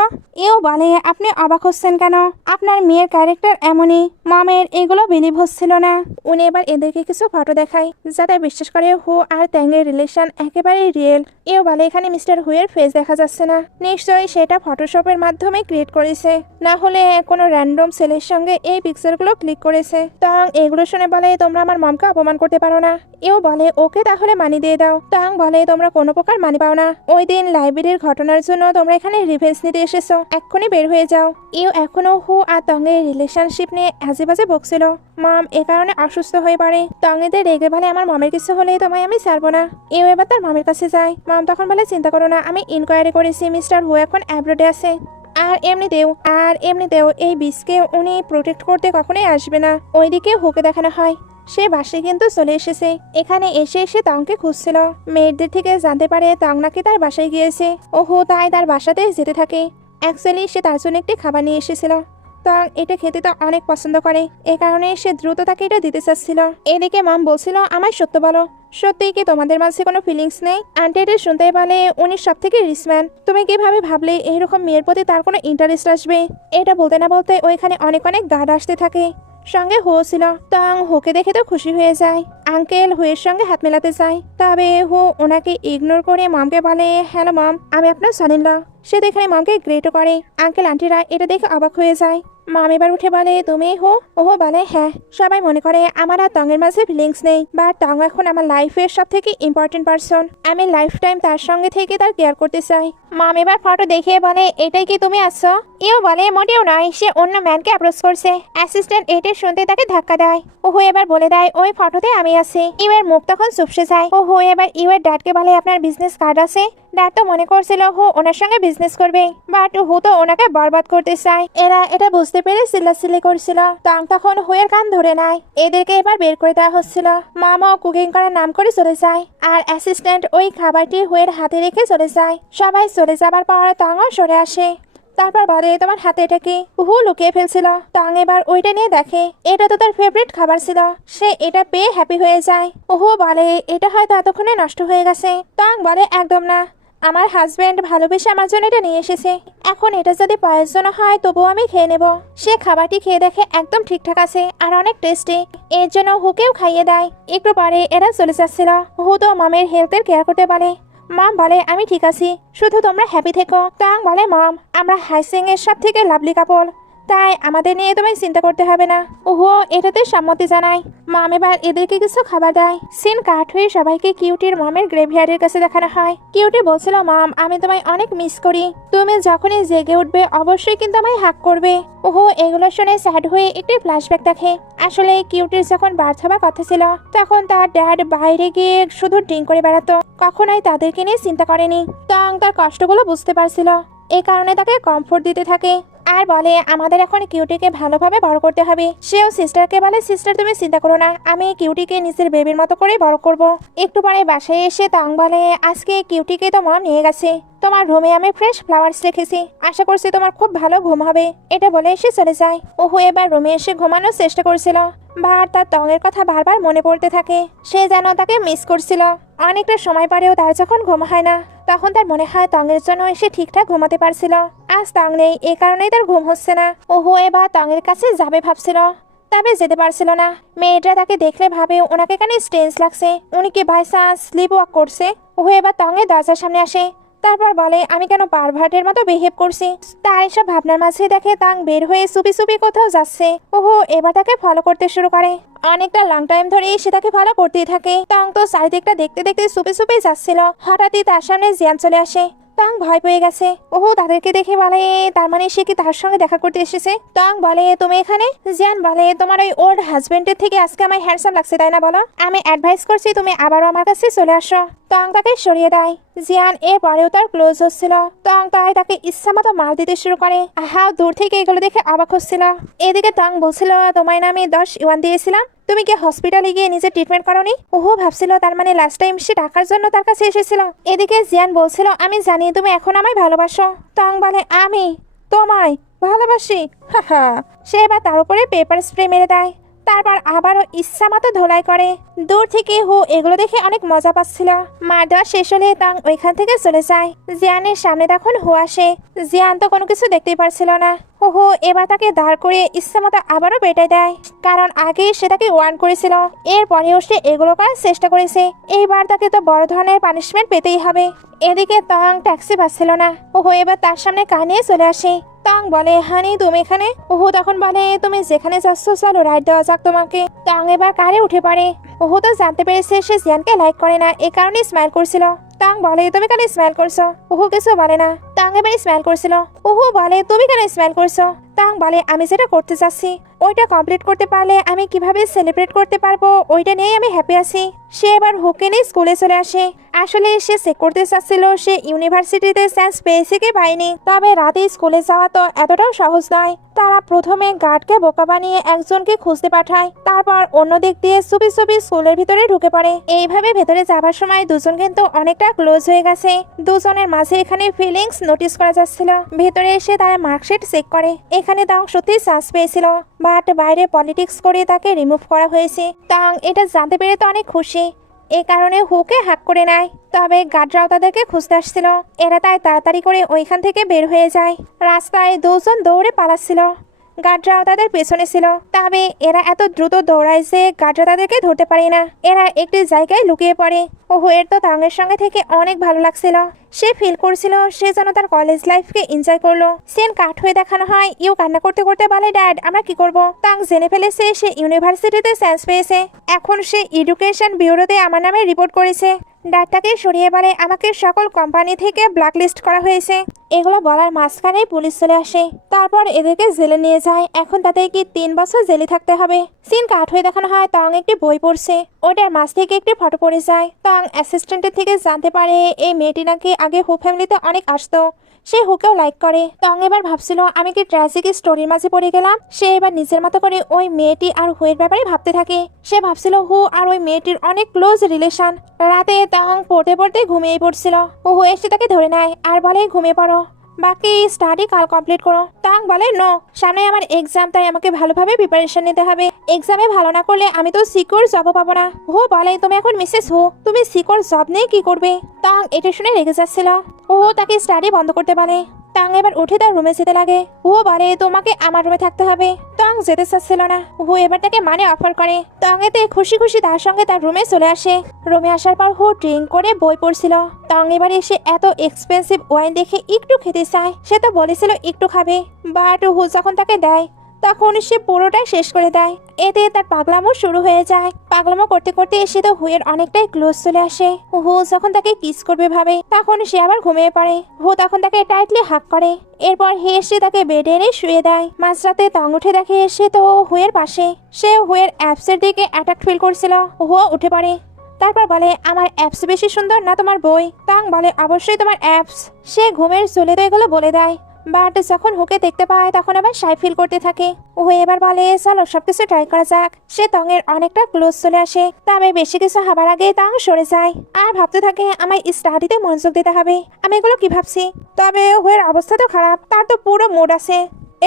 এও বলে আপনি অবাক হচ্ছেন কেন, আপনার মেয়ের ক্যারেক্টার এমনই। মমের এগুলো বিলিভ হচ্ছিল না। উনি এবার এদেরকে কিছু ফটো দেখায়, যাতে বিশ্বাস করে হু আর ট্যাংয়ের রিলেশন একেবারেই রিয়েল। এও বলে এখানে মিস্টার হুয়ের ফেস দেখা যাচ্ছে না, নিশ্চয়ই সেটা ফটোশপের মাধ্যমে ক্রিয়েট করেছে, না হলে কোনো র্যান্ডম ছেলের সঙ্গে এই পিকচারগুলো ক্লিক করেছে। টং এগুলো শুনে বলে তোমরা আমার মমকে অপমান করতে পারো না। এও বলে ওকে তাহলে মানি দিয়ে দাও। টং বলে তোমরা কোনো প্রকার মানি পাও না। ওই দিন লাইব্রেরির ঘটনার জন্য তোমরা এখানে রিভেঞ্জ নিতে এসেছো, এক্ষুনি বের হয়ে যাও। এও এখনো হু আর টংয়ের রিলেশনশিপ নিয়ে আজে বাজে বকছিল। মম এ কারণে অসুস্থ হয়ে পড়ে। টং এদের রেগে বলে আমার মমের কিছু হলে তোমায় আমি ছাড়বো না। এও এবার তার মমের কাছে যায়। মম তখন বলে চিন্তা করো না, আমি ইনকোয়ারি করেছি, মিস্টার হু এখন অ্যাব্রোডে আছে। আর এমনিতেও এই বিষকে উনি প্রোটেক্ট করতে কখনোই আসবে না। ওইদিকে হুকে দেখানো হয় সে বাসে কিন্তু চলে এসেছে। এখানে এসে টংকে খুঁজছিল। মেয়েদের থেকে জানতে পারে টং নাকি তার বাসায় গিয়েছে। ওহো, তাই তার বাসাতে যেতে থাকে। অ্যাকচুয়ালি সে তার জন্য একটি খাবার নিয়ে এসেছিল। টং এটা খেতে তো অনেক পছন্দ করে, এ কারণে সে দ্রুত তাকে এটা দিতে চাচ্ছিল। এদিকে মম বলছিল আমায় সত্য বলো, সত্যিই কি তোমাদের মাঝে কোনো ফিলিংস নেই? আন্টি এটা শুনতে বলে উনি সব থেকে রিচ ম্যান, তুমি কিভাবে ভাবলে এইরকম মেয়ের প্রতি তার কোনো ইন্টারেস্ট আসবে? এটা বলতে না বলতে ওইখানে অনেক অনেক গার্ড আসতে থাকে। সঙ্গে হু ছিল। টং হুকে দেখে তো খুশি হয়ে যায়। আঙ্কেল হুয়ের সঙ্গে হাত মেলাতে চায়, তবে হু ওনাকে ইগনোর করে মমকে বলে হ্যালো মম, আমি আপনার সনিনলা। সে দেখে মমকে গ্রেটও করে। আঙ্কেল আন্টিরা এটা দেখে অবাক হয়ে যায়। মম এবার উঠে বলে তুমি হো? ওহো বলে হ্যাঁ। সবাই মনে করে আমার আর টংয়ের মাঝে ফিলিংস নেই, বাট টং এখন আমার লাইফের সব থেকে ইম্পর্টেন্ট পার্সন। আমি লাইফ টাইম তার সঙ্গে থেকে তার কেয়ার করতে চাই। মম এবার ফটো দেখিয়ে বলে এটাই কি তুমি আসছো? এও বলে মোটেও নয়, সে অন্য ম্যানকে অ্যাপ্রোচ করছে। অ্যাসিস্ট্যান্ট এটা শুনতে তাকে ধাক্কা দেয়। ওহো এবার বলে দেয় ওই ফটোতে আমি আছি। ইউয়ের মুখ তখন চুপসে যায়। ওহো এবার ইউয়ের ড্যাডকে বলে আপনার বিজনেস কার্ড আছে? ড্যাড তো মনে করছিল হু ওনার সঙ্গে বিজনেস করবে, বাট হু তো ওনাকে বরবাদ করতে চায়। এরা এটা বুঝতে পেরে চিল্লাচিল্লি করছিল। টং তখন হুয়ের কান ধরে নেয়। এদেরকে এবার বের করে দেওয়া হচ্ছিল। মামাও কুকিং করার নাম করে চলে যায়, আর অ্যাসিস্ট্যান্ট ওই খাবারটি হুয়ের হাতে রেখে চলে যায়। সবাই চলে যাবার পর টংও সরে আসে। তারপর বলে তোমার হাতে এটা কি? হু লুকিয়ে ফেলছিল। টং এবার ওইটা নিয়ে দেখে, এটা তো তার ফেভারিট খাবার ছিল। সে এটা পেয়ে হ্যাপি হয়ে যায়। ওহু বলে এটা হয়তো এতক্ষণে নষ্ট হয়ে গেছে। টং বলে একদম না, আমার হাজবেন্ড ভালোবেসে আমার জন্য এটা নিয়ে এসেছে। এখন এটা যদি প্রয়োজন হয় তবুও আমি খেয়ে নেব। সে খাবারটি খেয়ে দেখে একদম ঠিকঠাক আছে আর অনেক টেস্টি। এর জন্য হুকেও খাইয়ে দেয়। একটু পরে এরা চলে যাচ্ছিল। হু তো মামের হেলথের কেয়ার করতে বলে। মম বলে আমি ঠিক আছি, শুধু তোমরা হ্যাপি থেকো। তাং বলে মম আমরা হাইসিং এর সব থেকে লাভলি কাপল, তাই আমাদের নিয়ে তোমায় চিন্তা করতে হবে না। ওহো এটাতে সম্মতি জানাই। মম এবার এদেরকে কিছু খাবার দেয়। সিন কাট হয়ে সবাইকে কিউটির মমের গ্রেভিয়ার্ডের কাছে দেখানো হয়। কিউটি বলছিল মম আমি তোমায় অনেক মিস করি, তুমি যখনই জেগে উঠবে অবশ্যই কিন্তু আমায় হাক করবে। ওহো এগুলো শুনে স্যাড হয়ে একটি ফ্ল্যাশব্যাক দেখে। আসলে কিউটির যখন বার্থ হবার কথা ছিল তখন তার ড্যাড বাইরে গিয়ে শুধু ড্রিঙ্ক করে বেড়াতো, কখনোই তাদেরকে নিয়ে চিন্তা করেনি। তং তার কষ্টগুলো বুঝতে পারছিল, এই কারণে তাকে কমফোর্ট দিতে থাকে আর বলে আমাদের এখন কিউটিকে ভালোভাবে বড় করতে হবে। সেও সিস্টারকে বলে সিস্টার তুমি চিন্তা করো না, আমি কিউটিকে নিজের বেবির মতো করে বড় করব। একটু পরে বাসায় এসে তাং বলে আজকে কিউটিকে তো মম নিয়ে গেছে, তোমার রুমে আমি ফ্রেশ ফ্লাওয়ার্স রেখেছি, আশা করছি তোমার খুব ভালো ঘুম হবে। এটা বলে এসে চলে যায়। ওহু এবার রুমে এসে ঘুমানোর চেষ্টা করছিল, বার তার তঙের কথা বারবার মনে পড়তে থাকে। সে যেন তাকে মিস করছিল। অনেকটা সময় পরেও তার যখন ঘুম হয় না তখন তার মনে হয় তঙের জন্য সে ঠিকঠাক ঘুমাতে পারছিল। আজ তং নেই, এ কারণেই তার ঘুম হচ্ছে না। ওহু এবার তঙের কাছে যাবে ভাবছিল, তবে যেতে পারছিল না। মেয়েটা তাকে দেখলে ভাবে ওনাকে কেন স্ট্রেঞ্জ লাগছে, উনি কি বাই চান্স স্লিপ ওয়াক করছে। ওহু এবার তঙের দরজার সামনে আসে, তারপর বলে আমি কেন পারভার্টের মতো বিহেভ করছি। তার এসব ভাবনার মাঝে দেখে তাং বের হয়ে চুপি চুপি কোথাও যাচ্ছে। ওহো এবার তাকে ফলো করতে শুরু করে। অনেকটা লং টাইম ধরে সে তাকে ফলো করতেই থাকে। তাং তো চারিদিকটা দেখতে দেখতে চুপি চুপি যাচ্ছিল, হঠাৎই তার সামনে জিয়ান চলে আসে। তাং ভয় পেয়ে গেছে। ওহো তাদেরকে দেখে বলে তার মানে সে কি তার সঙ্গে দেখা করতে এসেছে। তাং বলে তুমি এখানে। জিয়ান বলে তোমার ওই ওল্ড হাজবেন্ডের থেকে আজকে আমায় হ্যান্ডসাম লাগছে তাই না বলো, আমি অ্যাডভাইস করছি তুমি আবারও আমার কাছে চলে আসো। তাং তাকে সরিয়ে দেয়। জিয়ান এর পরেও তার ক্লোজ হচ্ছিল। তাং তাই তাকে ইচ্ছা মতো মার দিতে শুরু করে। আহা দূর থেকে এগুলো দেখে অবাক হচ্ছিল। এদিকে তাং বলছিল তোমায় না আমি 10 ইউয়ান দিয়েছিলাম, তুমি কি হসপিটালে গিয়ে নিজে ট্রিটমেন্ট করনি। ওহো ভাবছিল তার মানে লাস্ট টাইম সে টাকার জন্য তার কাছে এসেছিল। এদিকে জিয়ান বলছিল আমি জানি তুমি এখন আমায় ভালোবাসো। তাং বলে আমি তোমায় ভালোবাসি, হাহা। সে এবার তার উপরে পেপার স্প্রে মেরে দেয়, তারপর আবারও ইচ্ছা মতো ধোলাই করে। দূর থেকে হু এগুলো দেখে অনেক মজা পাচ্ছিল। মার দেওয়া শেষ হলে তাং ওইখান থেকে চলে যায়। জিয়ানের সামনে তখন হু আসে। জিয়ান তো কোনো কিছু দেখতেই পারছিল না। ওহো এবার তাকে দাঁড় করে ইচ্ছা মতো আবারও পেটাই দেয়, কারণ আগেই সে তাকে ওয়ার্ন করেছিল। এরপরেও সে এগুলো করার চেষ্টা করেছে, এইবার তাকে তো বড় ধরনের পানিশমেন্ট পেতেই হবে। এদিকে তং ট্যাক্সি পাচ্ছিল না। ওহো এবার তার সামনে কানে চলে আসে। তাং বলে হানি তুমি এখানে। ওহো তখন বলে তুমি যেখানে যাচ্ছ চলো রাইড দেওয়া যাক তোমাকে। তাং এবার কারে উঠে পড়ে। ওহো তো জানতে পেরেছে সে জিয়ানকে লাইক করে না, এ কারণে স্মাইল করছিল। তাং বলে তুমি কেন স্মাইল করছো। ওহো কিছু বলে না। তাং এবার স্মাইল করছিল। ওহো বলে তুমি কেন স্মাইল করছো। তাং বলে আমি যেটা করতে চাচ্ছি ওইটা কমপ্লিট করতে পারলে আমি কিভাবে সেলিব্রেট করতে পারবো ওইটা নিয়েই আমি হ্যাপি আছি। সে এবার হুকে নিয়ে স্কুলে চলে আসে। আসলে সে চেক করতে চাচ্ছিল সে ইউনিভার্সিটিতে চান্স পেয়েছে কি পায়নি। তবে রাতে স্কুলে যাওয়া তো এতটাও সহজ নয়। তারা প্রথমে গার্ডকে বোকা বানিয়ে একজনকে খুঁজতে পাঠায়, তারপর অন্য দিক দিয়ে চুপি চুপি স্কুলের ভিতরে ঢুকে পড়ে। এইভাবে ভেতরে যাবার সময় দুজন কিন্তু অনেকটা ক্লোজ হয়ে গেছে। দুজনের মাঝে এখানে ফিলিংস নোটিস করা যাচ্ছিল। ভেতরে এসে তারা মার্কশিট চেক করে। এখানে তাং সত্যি চান্স পেয়েছিল, বাট বাইরে পলিটিক্স করে তাকে রিমুভ করা হয়েছে। তাং এটা জানতে পেরে তো অনেক খুশি, এ কারণে হুকে হাক করে নেয়। তবে গার্ডরাও তাদেরকে খুঁজতে আসছিল। এরা তাই তাড়াতাড়ি করে ওইখান থেকে বের হয়ে যায়। রাস্তায় দুজন দৌড়ে পালাচ্ছিল, গার্ডরাও তাদের পেছনে ছিল। তবে এরা এত দ্রুত দৌড়ায় যে গার্ডরা তাদেরকে ধরতে পারে না। এরা একটি জায়গায় লুকিয়ে পড়ে। ওহো এর তো তাঙের সঙ্গে থেকে অনেক ভালো লাগছিল। সে ফিল করছিল সে যেন তার কলেজ লাইফকে এনজয় করলো। সিন কাট হয়ে দেখানো হয়। ইউ কান্না করতে করতে বলে ড্যাড আমরা কি করব। তাং জেনে ফেলেছে সে ইউনিভার্সিটিতে চান্স পেয়েছে। এখন সে এডুকেশন ব্যুরোতে আমার নামে রিপোর্ট করেছে। ডাক্তারকে সরিয়ে বলে আমাকে সকল কোম্পানি থেকে ব্ল্যাকলিস্ট করা হয়েছে। এগুলো বলার মাঝখানেই পুলিশ চলে আসে। তারপর এদেরকে জেলে নিয়ে যায়। এখন তাদের কি 3 বছর জেলে থাকতে হবে। সিন কাট হয়ে দেখানো হয় তাং একটি বই পড়ছে। ওইটার মাঝ থেকে একটি ফটো পড়ে যায়। তাং অ্যাসিস্ট্যান্টের থেকে জানতে পারে এই মেয়েটি নাকি আগে হু ফ্যামিলিতে অনেক আসতো। সে হুকেও লাইক করে। টং এবার ভাবছিল আমি কি ট্র্যাজিক স্টোরির মাঝে পড়ে গেলাম। সে এবার নিজের মতো করে ওই মেয়েটি আর হুয়ের ব্যাপারে ভাবতে থাকে। সে ভাবছিল হু আর ওই মেয়েটির অনেক ক্লোজ রিলেশন। রাতে টং পড়তে পড়তে ঘুমিয়ে পড়ছিল। হু এসে তাকে ধরে নেয় আর বলে ঘুমিয়ে পড়ো। বাকি স্টাডি কাল কমপ্লিট করো। তাং বলে নো, সামনে আমার এক্সাম, তাই আমাকে ভালোভাবে প্রিপারেশন নিতে হবে। এক্সামে ভালো না করলে আমি তো সিকিউর জবও পাবো না। হো বলে তুমি এখন মিসেস হো, তুমি সিকিউর জব নিয়ে কি করবে? তাং এটা শুনে রেগে যাচ্ছিল। ও তাকে স্টাডি বন্ধ করতে বলে। তাং এবার উঠে তার রুমে যেতে লাগে। ও বলে তোমাকে আমার রুমে থাকতে হবে। তাং যেতে চাচ্ছিল না। ও এবার তাকে মানে অফার করে। তাং এতে খুশি খুশি তার সঙ্গে তার রুমে চলে আসে। রুমে আসার পর হো ড্রিঙ্ক করে বই পড়ছিল। তাং এবার এসে এত এক্সপেন্সিভ ওয়াইন দেখে একটু খেতে চায়। সে তো বলেছিল একটু খাবে, বাট হো যখন তাকে দেয় তখন সে পুরোটাই শেষ করে দেয়। এতে তার পাগলামো শুরু হয়ে যায়। পাগলামো করতে করতে এসে তো হুয়ের অনেকটাই ক্লোজ চলে আসে। হু যখন তাকে কিস করবে ভাবে, তখন সে আবার ঘুমিয়ে পড়ে। হু তখন তাকে টাইটলি হাক করে। এরপর হে এসে তাকে বেডে এনে শুয়ে দেয়। মাঝরাতে তং উঠে দেখে এসে তো হুয়ের পাশে। সে হুয়ের অ্যাপসের দিকে অ্যাট্রাক্ট ফিল করছিল। হু উঠে পড়ে। তারপর বলে আমার অ্যাপস বেশি সুন্দর না তোমার বই? তাং বলে অবশ্যই তোমার অ্যাপস। সে ঘুমের চলে তো এগুলো বলে দেয়। বাট যখন হুকে দেখতে পায় তখন আবার শাই ফিল করতে থাকে। ও এবার বলে চলো সবকিছু ট্রাই করা যাক। সে তঙের অনেকটা ক্লোজ চলে আসে। তবে বেশি কিছু হবার আগে তং সরে যায় আর ভাবতে থাকে আমায় স্টাডিতে মনোযোগ দিতে হবে। আমি এগুলো কি ভাবছি? তবে হুয়ের অবস্থা তো খারাপ, তার তো পুরো মুড আছে।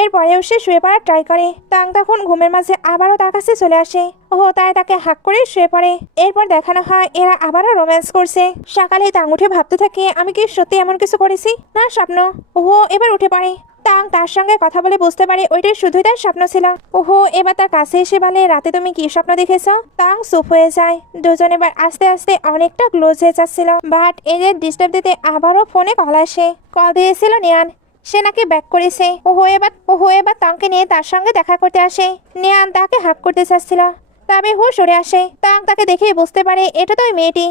এরপরেও সে শুয়ে পড়ার ট্রাই করে। তাং তখন ঘুমের মাঝে আবারও তার কাছে চলে আসে। ও তাই তাকে হাক করে শুয়ে পড়ে। এরপর দেখানো হয় এরা আবারও রোম্যান্স করছে। সকালে তাং উঠে ভাবতে থাকে আমি কি সত্যি এমন কিছু করেছি না স্বপ্ন। ও এবার উঠে পড়ে। তাং তার সঙ্গে কথা বলে বুঝতে পারে ওইটাই শুধুই তার স্বপ্ন ছিল। ওহো এবার তার কাছে এসে বলে রাতে তুমি কি স্বপ্ন দেখেছ? তাং চুপ হয়ে যায়। দুজন এবার আস্তে আস্তে অনেকটা ক্লোজ হয়ে যাচ্ছিল। বাট এদের ডিস্টার্ব দিতে আবারও ফোনে কল আসে। কল দিয়েছিল নিয়ান। সে নাকি ব্যাক করেছে। ওহো এবার তাংকে নিয়ে তার সঙ্গে দেখা করতে আসে। নিয়ান তাকে হাক করতে চাচ্ছিল, তবে হু সরে আসে। তাং তাকে দেখে বুঝতে পারে এটা তো ওই মেয়েটি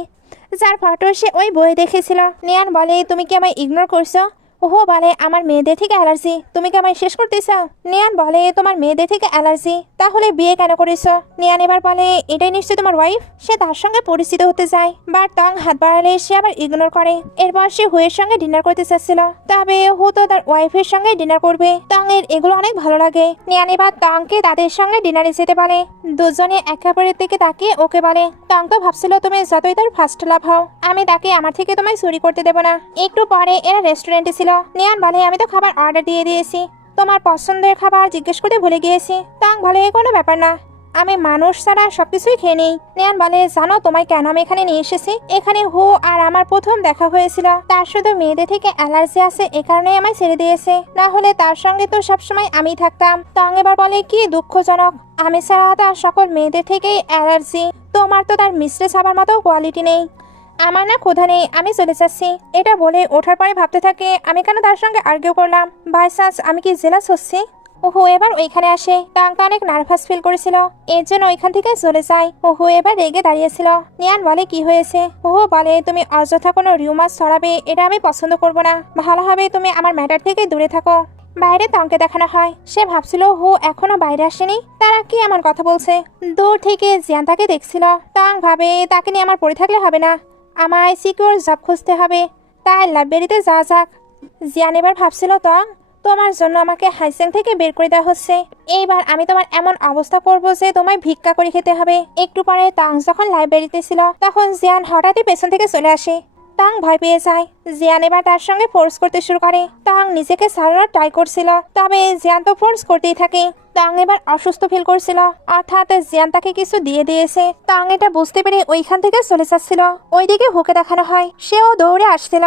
যার ফটো সে ওই বই দেখেছিল। নিয়ান বলে তুমি কি আমায় ইগনোর করছো? ওহো বলে আমার মেয়েদের থেকে অ্যালার্জি, তুমি কি আমায় শেষ করতে চাও? নিয়ান বলে তোমার মেয়েদের থেকে অ্যালার্জি, তাহলে বিয়ে কেন করেছো? নিয়ান এবার বলে এটাই নিশ্চয়ই তোমার ওয়াইফ। সে তার সঙ্গে পরিচিত হতে যায়, বাট তং হাত বাড়ালে সে আবার ইগনোর করে। এরপর সে হুয়ের সঙ্গে ডিনার করতে চাচ্ছিল, তবে হু তো তার ওয়াইফের সঙ্গে ডিনার করবে। তং এর এগুলো অনেক ভালো লাগে। নিয়ান এবার তংকে তাদের সঙ্গে ডিনারে যেতে বলে। দুজনে একে অপরের দিকে তাকিয়ে ওকে বলে। তং তো ভাবছিল তুমি যতই তার ফার্স্ট লাভ হও, আমি তাকে আমার থেকে তোমায় চুরি করতে দেবো না। একটু পরে এরা রেস্টুরেন্টে ছিল। নিয়ান বলে আমি তো খাবার অর্ডার দিয়ে দিয়েছি, তোমার পছন্দের খাবার জিজ্ঞেস করতে ভুলে গিয়েছি। তাং বলে কোনো ব্যাপার না, আমি মানুষ ছাড়া সবকিছুই খেয়ে নেই। নিয়ান বলে জানো তোমায় কেন আমি এখানে নিয়ে এসেছি? এখানে হু আর আমার প্রথম দেখা হয়েছিল। তার শুধু মেয়েদের থেকে অ্যালার্জি আছে, এ কারণেই আমায় ছেড়ে দিয়েছে, না হলে তার সঙ্গে তো সবসময় আমি থাকতাম। তাং এবার বলে কি দুঃখজনক, আমি ছাড়া তার সকল মেয়েদের থেকেই অ্যালার্জি। তোমার তো তার মিস্ট্রেস হবার মতো কোয়ালিটি নেই। আমার না ক্ষুধা নেই, আমি চলে যাচ্ছি। এটা বলে ওঠার পরে ভাবতে থাকে আমি কেন তার সঙ্গে আর্গিউ করলাম, বাই চান্স আমি কি জেলাস হচ্ছি। ওহো এবার ওইখানে আসে। তাংটা অনেক নার্ভাস ফিল করেছিল, এর জন্য ওইখান থেকে চলে যায়। ওহো এবার রেগে দাঁড়িয়েছিল। নিয়ান বলে কি হয়েছে? ওহো বলে তুমি অযথা কোনো রিউমার ছড়াবে, এটা আমি পছন্দ করব না। ভালো হবে তুমি আমার ম্যাটার থেকে দূরে থাকো। বাইরে তংকে দেখানো হয়। সে ভাবছিল হু এখনো বাইরে আসেনি, তারা কি এমন কথা বলছে। দূর থেকে জিয়ান তাকে দেখছিল। তাং ভাবে তাকে নিয়ে আমার পড়ে থাকলে হবে না, আমায় সিকিউর জব খুঁজতে হবে, তাই লাইব্রেরিতে যাওয়া যাক। জিয়ান এবার ভাবছিল তং তোমার জন্য আমাকে হাইসেং থেকে বের করে দেওয়া হচ্ছে, এইবার আমি তোমার এমন অবস্থা করব যে তোমায় ভিক্ষা করে খেতে হবে। একটু পরে তাং যখন লাইব্রেরিতে ছিল তখন জিয়ান হঠাৎই পেছন থেকে চলে আসে। তাং ভয় পেয়ে যায়। জিয়ান এবার তার সঙ্গে ফোর্স করতে শুরু করে। তাং নিজেকে সারানোর ট্রাই করছিল, তবে জিয়ান তো ফোর্স করতেই থাকে। তাং এবার অসুস্থ ফিল করছিল, অর্থাৎ জিয়ান তাকে কিছু দিয়ে দিয়েছে। তাং এটা বুঝতে পেরে ওইখান থেকে চলে যাচ্ছিল। ওইদিকে হুকে দেখানো হয়, সেও দৌড়ে আসছিল।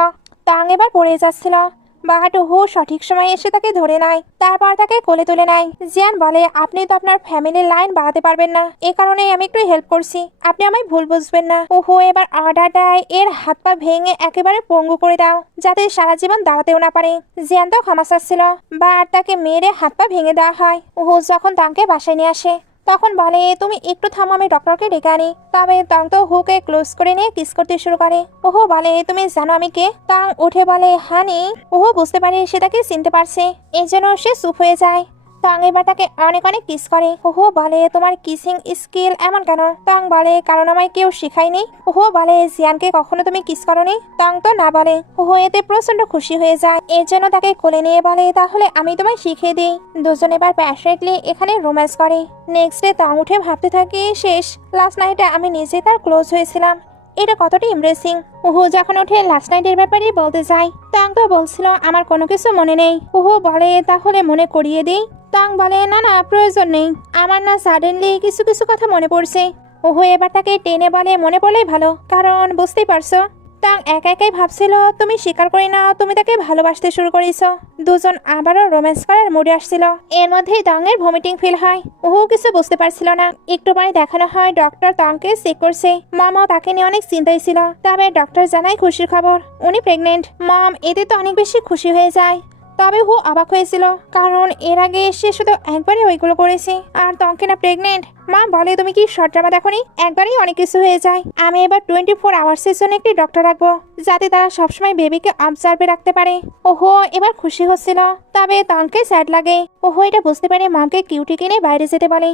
তাং এবার পড়ে যাচ্ছিল, বাট হু সঠিক সময় এসে তাকে ধরে নেয়, তারপর তাকে কোলে তুলে নেয়। জিয়ান বলে আপনি তো আপনার ফ্যামিলির লাইন বাড়াতে পারবেন না, এ কারণেই আমি একটু হেল্প করছি, আপনি আমায় ভুল বুঝবেন না। হু এবার অর্ডার দেয় এর হাত পা ভেঙে একেবারে পঙ্গু করে দাও, যাতে সারা জীবন দাঁড়াতেও না পারে। জিয়ান তো ক্ষমা চাচ্ছিল, বাট তাকে মেরে হাত পা ভেঙে দেওয়া হয়। হু যখন তাকে বাসায় নিয়ে আসে তখন বলে তুমি একটু থামো, আমি ডক্টরকে ডেকে আনি। তবে তাং তো হুকে ক্লোজ করে নিয়ে কিস করতে শুরু করে। ওহো বলে তুমি জানো আমি কে? তাং উঠে বলে হানি। ওহো বুঝতে পারে সে তাকে চিনতে পারছে, এই জন্য সে চুপ হয়ে যায়। তাং এবার তাকে অনেক অনেক কিস করে। ওহো বলে তোমার কিসিং স্কিল এমন কেন? তাং বলে কারণ আমায় কেউ শিখায়নি। ওহো বলে জিয়ানকে কখনো তুমি কিস করনি? তাং তো না বলে। ওহো এতে প্রচন্ড খুশি হয়ে যায়, এর জন্য তাকে কোলে নিয়ে বলে তাহলে আমি তোমায় শিখিয়ে দিই। দুজন এবার প্যাশনেটলি এখানে রোম্যান্স করে। নেক্সট ডে তাং উঠে ভাবতে থাকে শেষ, লাস্ট নাইটে আমি নিজে তার ক্লোজ হয়েছিলাম, এটা কতটা ইমপ্রেসিং। ওহো যখন উঠে লাস্ট নাইটের ব্যাপারে বলতে চাই, তাং তো বলছিল আমার কোনো কিছু মনে নেই। ওহো বলে তাহলে মনে করিয়ে দিই। তাং বলে না না প্রয়োজন নেই, আমার না সাডেনলি কিছু কিছু কথা মনে পড়ছে। ওহো এবার তাকে টেনে বলে মনে পড়লেই ভালো, কারণ বুঝতেই পারছো। তাং একা একাই ভাবছিল তুমি স্বীকার করি না তুমি তাকে ভালোবাসতে শুরু করেছ। দুজন আবারও রোম্যান্স করার মুডে আসছিল। এর মধ্যেই তাংয়ের ভমিটিং ফিল হয়। ওহো কিছু বুঝতে পারছিল না। একটু পরে দেখানো হয় ডক্টর তাংকে চেক করছে। মামাও তাকে নিয়ে অনেক চিন্তায় ছিল। তবে ডক্টর জানায় খুশির খবর, উনি প্রেগনেন্ট। মম এতে তো অনেক বেশি খুশি হয়ে যায়। তবে হু অবাক হয়েছিল, কারণ এর আগে সে শুধু একবারই ওইগুলো করেছে, আর তংকে না প্রেগনেন্ট। মা বলে তুমি কি শর্ট ড্রামা দেখোনি, একবারই অনেক কিছু হয়ে যায়। আমি এবার 24 আওয়ার্সের জন্য একটি ডক্টর রাখবো, যাতে তারা সবসময় বেবিকে অবজার্ভে রাখতে পারে। ওহো এবার খুশি হচ্ছিল, তবে তংকে স্যাড লাগে। ওহো এটা বুঝতে পারে মাকে কিউটি কিনে বাইরে যেতে বলে।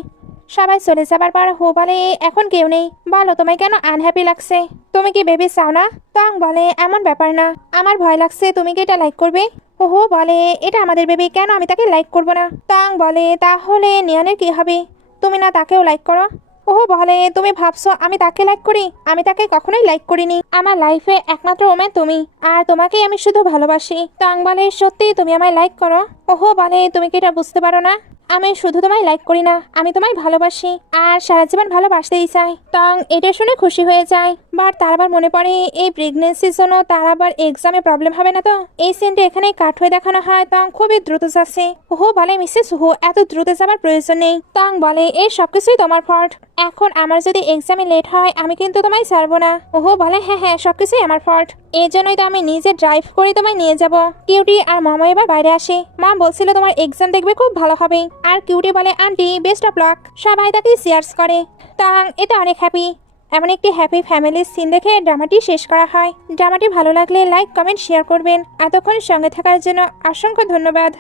সবাই চলে যাবার পর হো বলে এখন কেউ নেই, বলো তোমায় কেন আনহ্যাপি লাগছে, তুমি কি বেবি চাও না? তং বলে এমন ব্যাপার না, আমার ভয় লাগছে তুমি কি এটা লাইক করবে। ওহো বলে এটা আমাদের বেবি, কেন আমি তাকে লাইক করবো না? তাং বলে তাহলে নিয়ানের কি হবে, তুমি না তাকেও লাইক করো? ওহো বলে তুমি ভাবছো আমি তাকে লাইক করি, আমি তাকে কখনোই লাইক করিনি। আমার লাইফে একমাত্র ওম্যান তুমি, আর তোমাকেই আমি শুধু ভালোবাসি। তাং বলে সত্যি তুমি আমায় লাইক করো? ওহো বলে তুমি কি এটা বুঝতে পারো না, আমি শুধু তোমায় লাইক করি না, আমি তোমায় ভালোবাসি, আর সারা জীবন ভালোবাসতেই চাই। তং এটা শুনে খুশি হয়ে যায়। বাট তার আবার মনে পড়ে এই প্রেগনেন্সির জন্য তার আবার এক্সামে প্রবলেম হবে না তো। এই সিনটা এখানে কাট হয়ে দেখানো হয়। তং খুবই দ্রুত যাচ্ছে। ওহো বলে মিসেস হু এত দ্রুত যাবার প্রয়োজন নেই। তং বলে এই সবকিছুই তোমার ফল্ট, এখন আমার যদি এক্সামে লেট হয় আমি কিন্তু তোমায় ছাড়বো না। ওহো বলে হ্যাঁ হ্যাঁ সবকিছুই আমার ফল্ট, এই জন্যই তো আমি নিজে ড্রাইভ করে তোমায় নিয়ে যাব। কিউটি আর মামা এবার বাইরে আসে। মা বলছিল তোমার এক্সাম দেখবে খুব ভালো হবে, আর কিউটি বলে আন্টি বেস্ট অফ লাক। সবাই তাকে চিয়ার্স করে। তাং এতে অনেক হ্যাপি। এমন একটি হ্যাপি ফ্যামিলির সিন দেখে ড্রামাটি শেষ করা হয়। ড্রামাটি ভালো লাগলে লাইক কমেন্ট শেয়ার করবেন। এতক্ষণ সঙ্গে থাকার জন্য অসংখ্য ধন্যবাদ।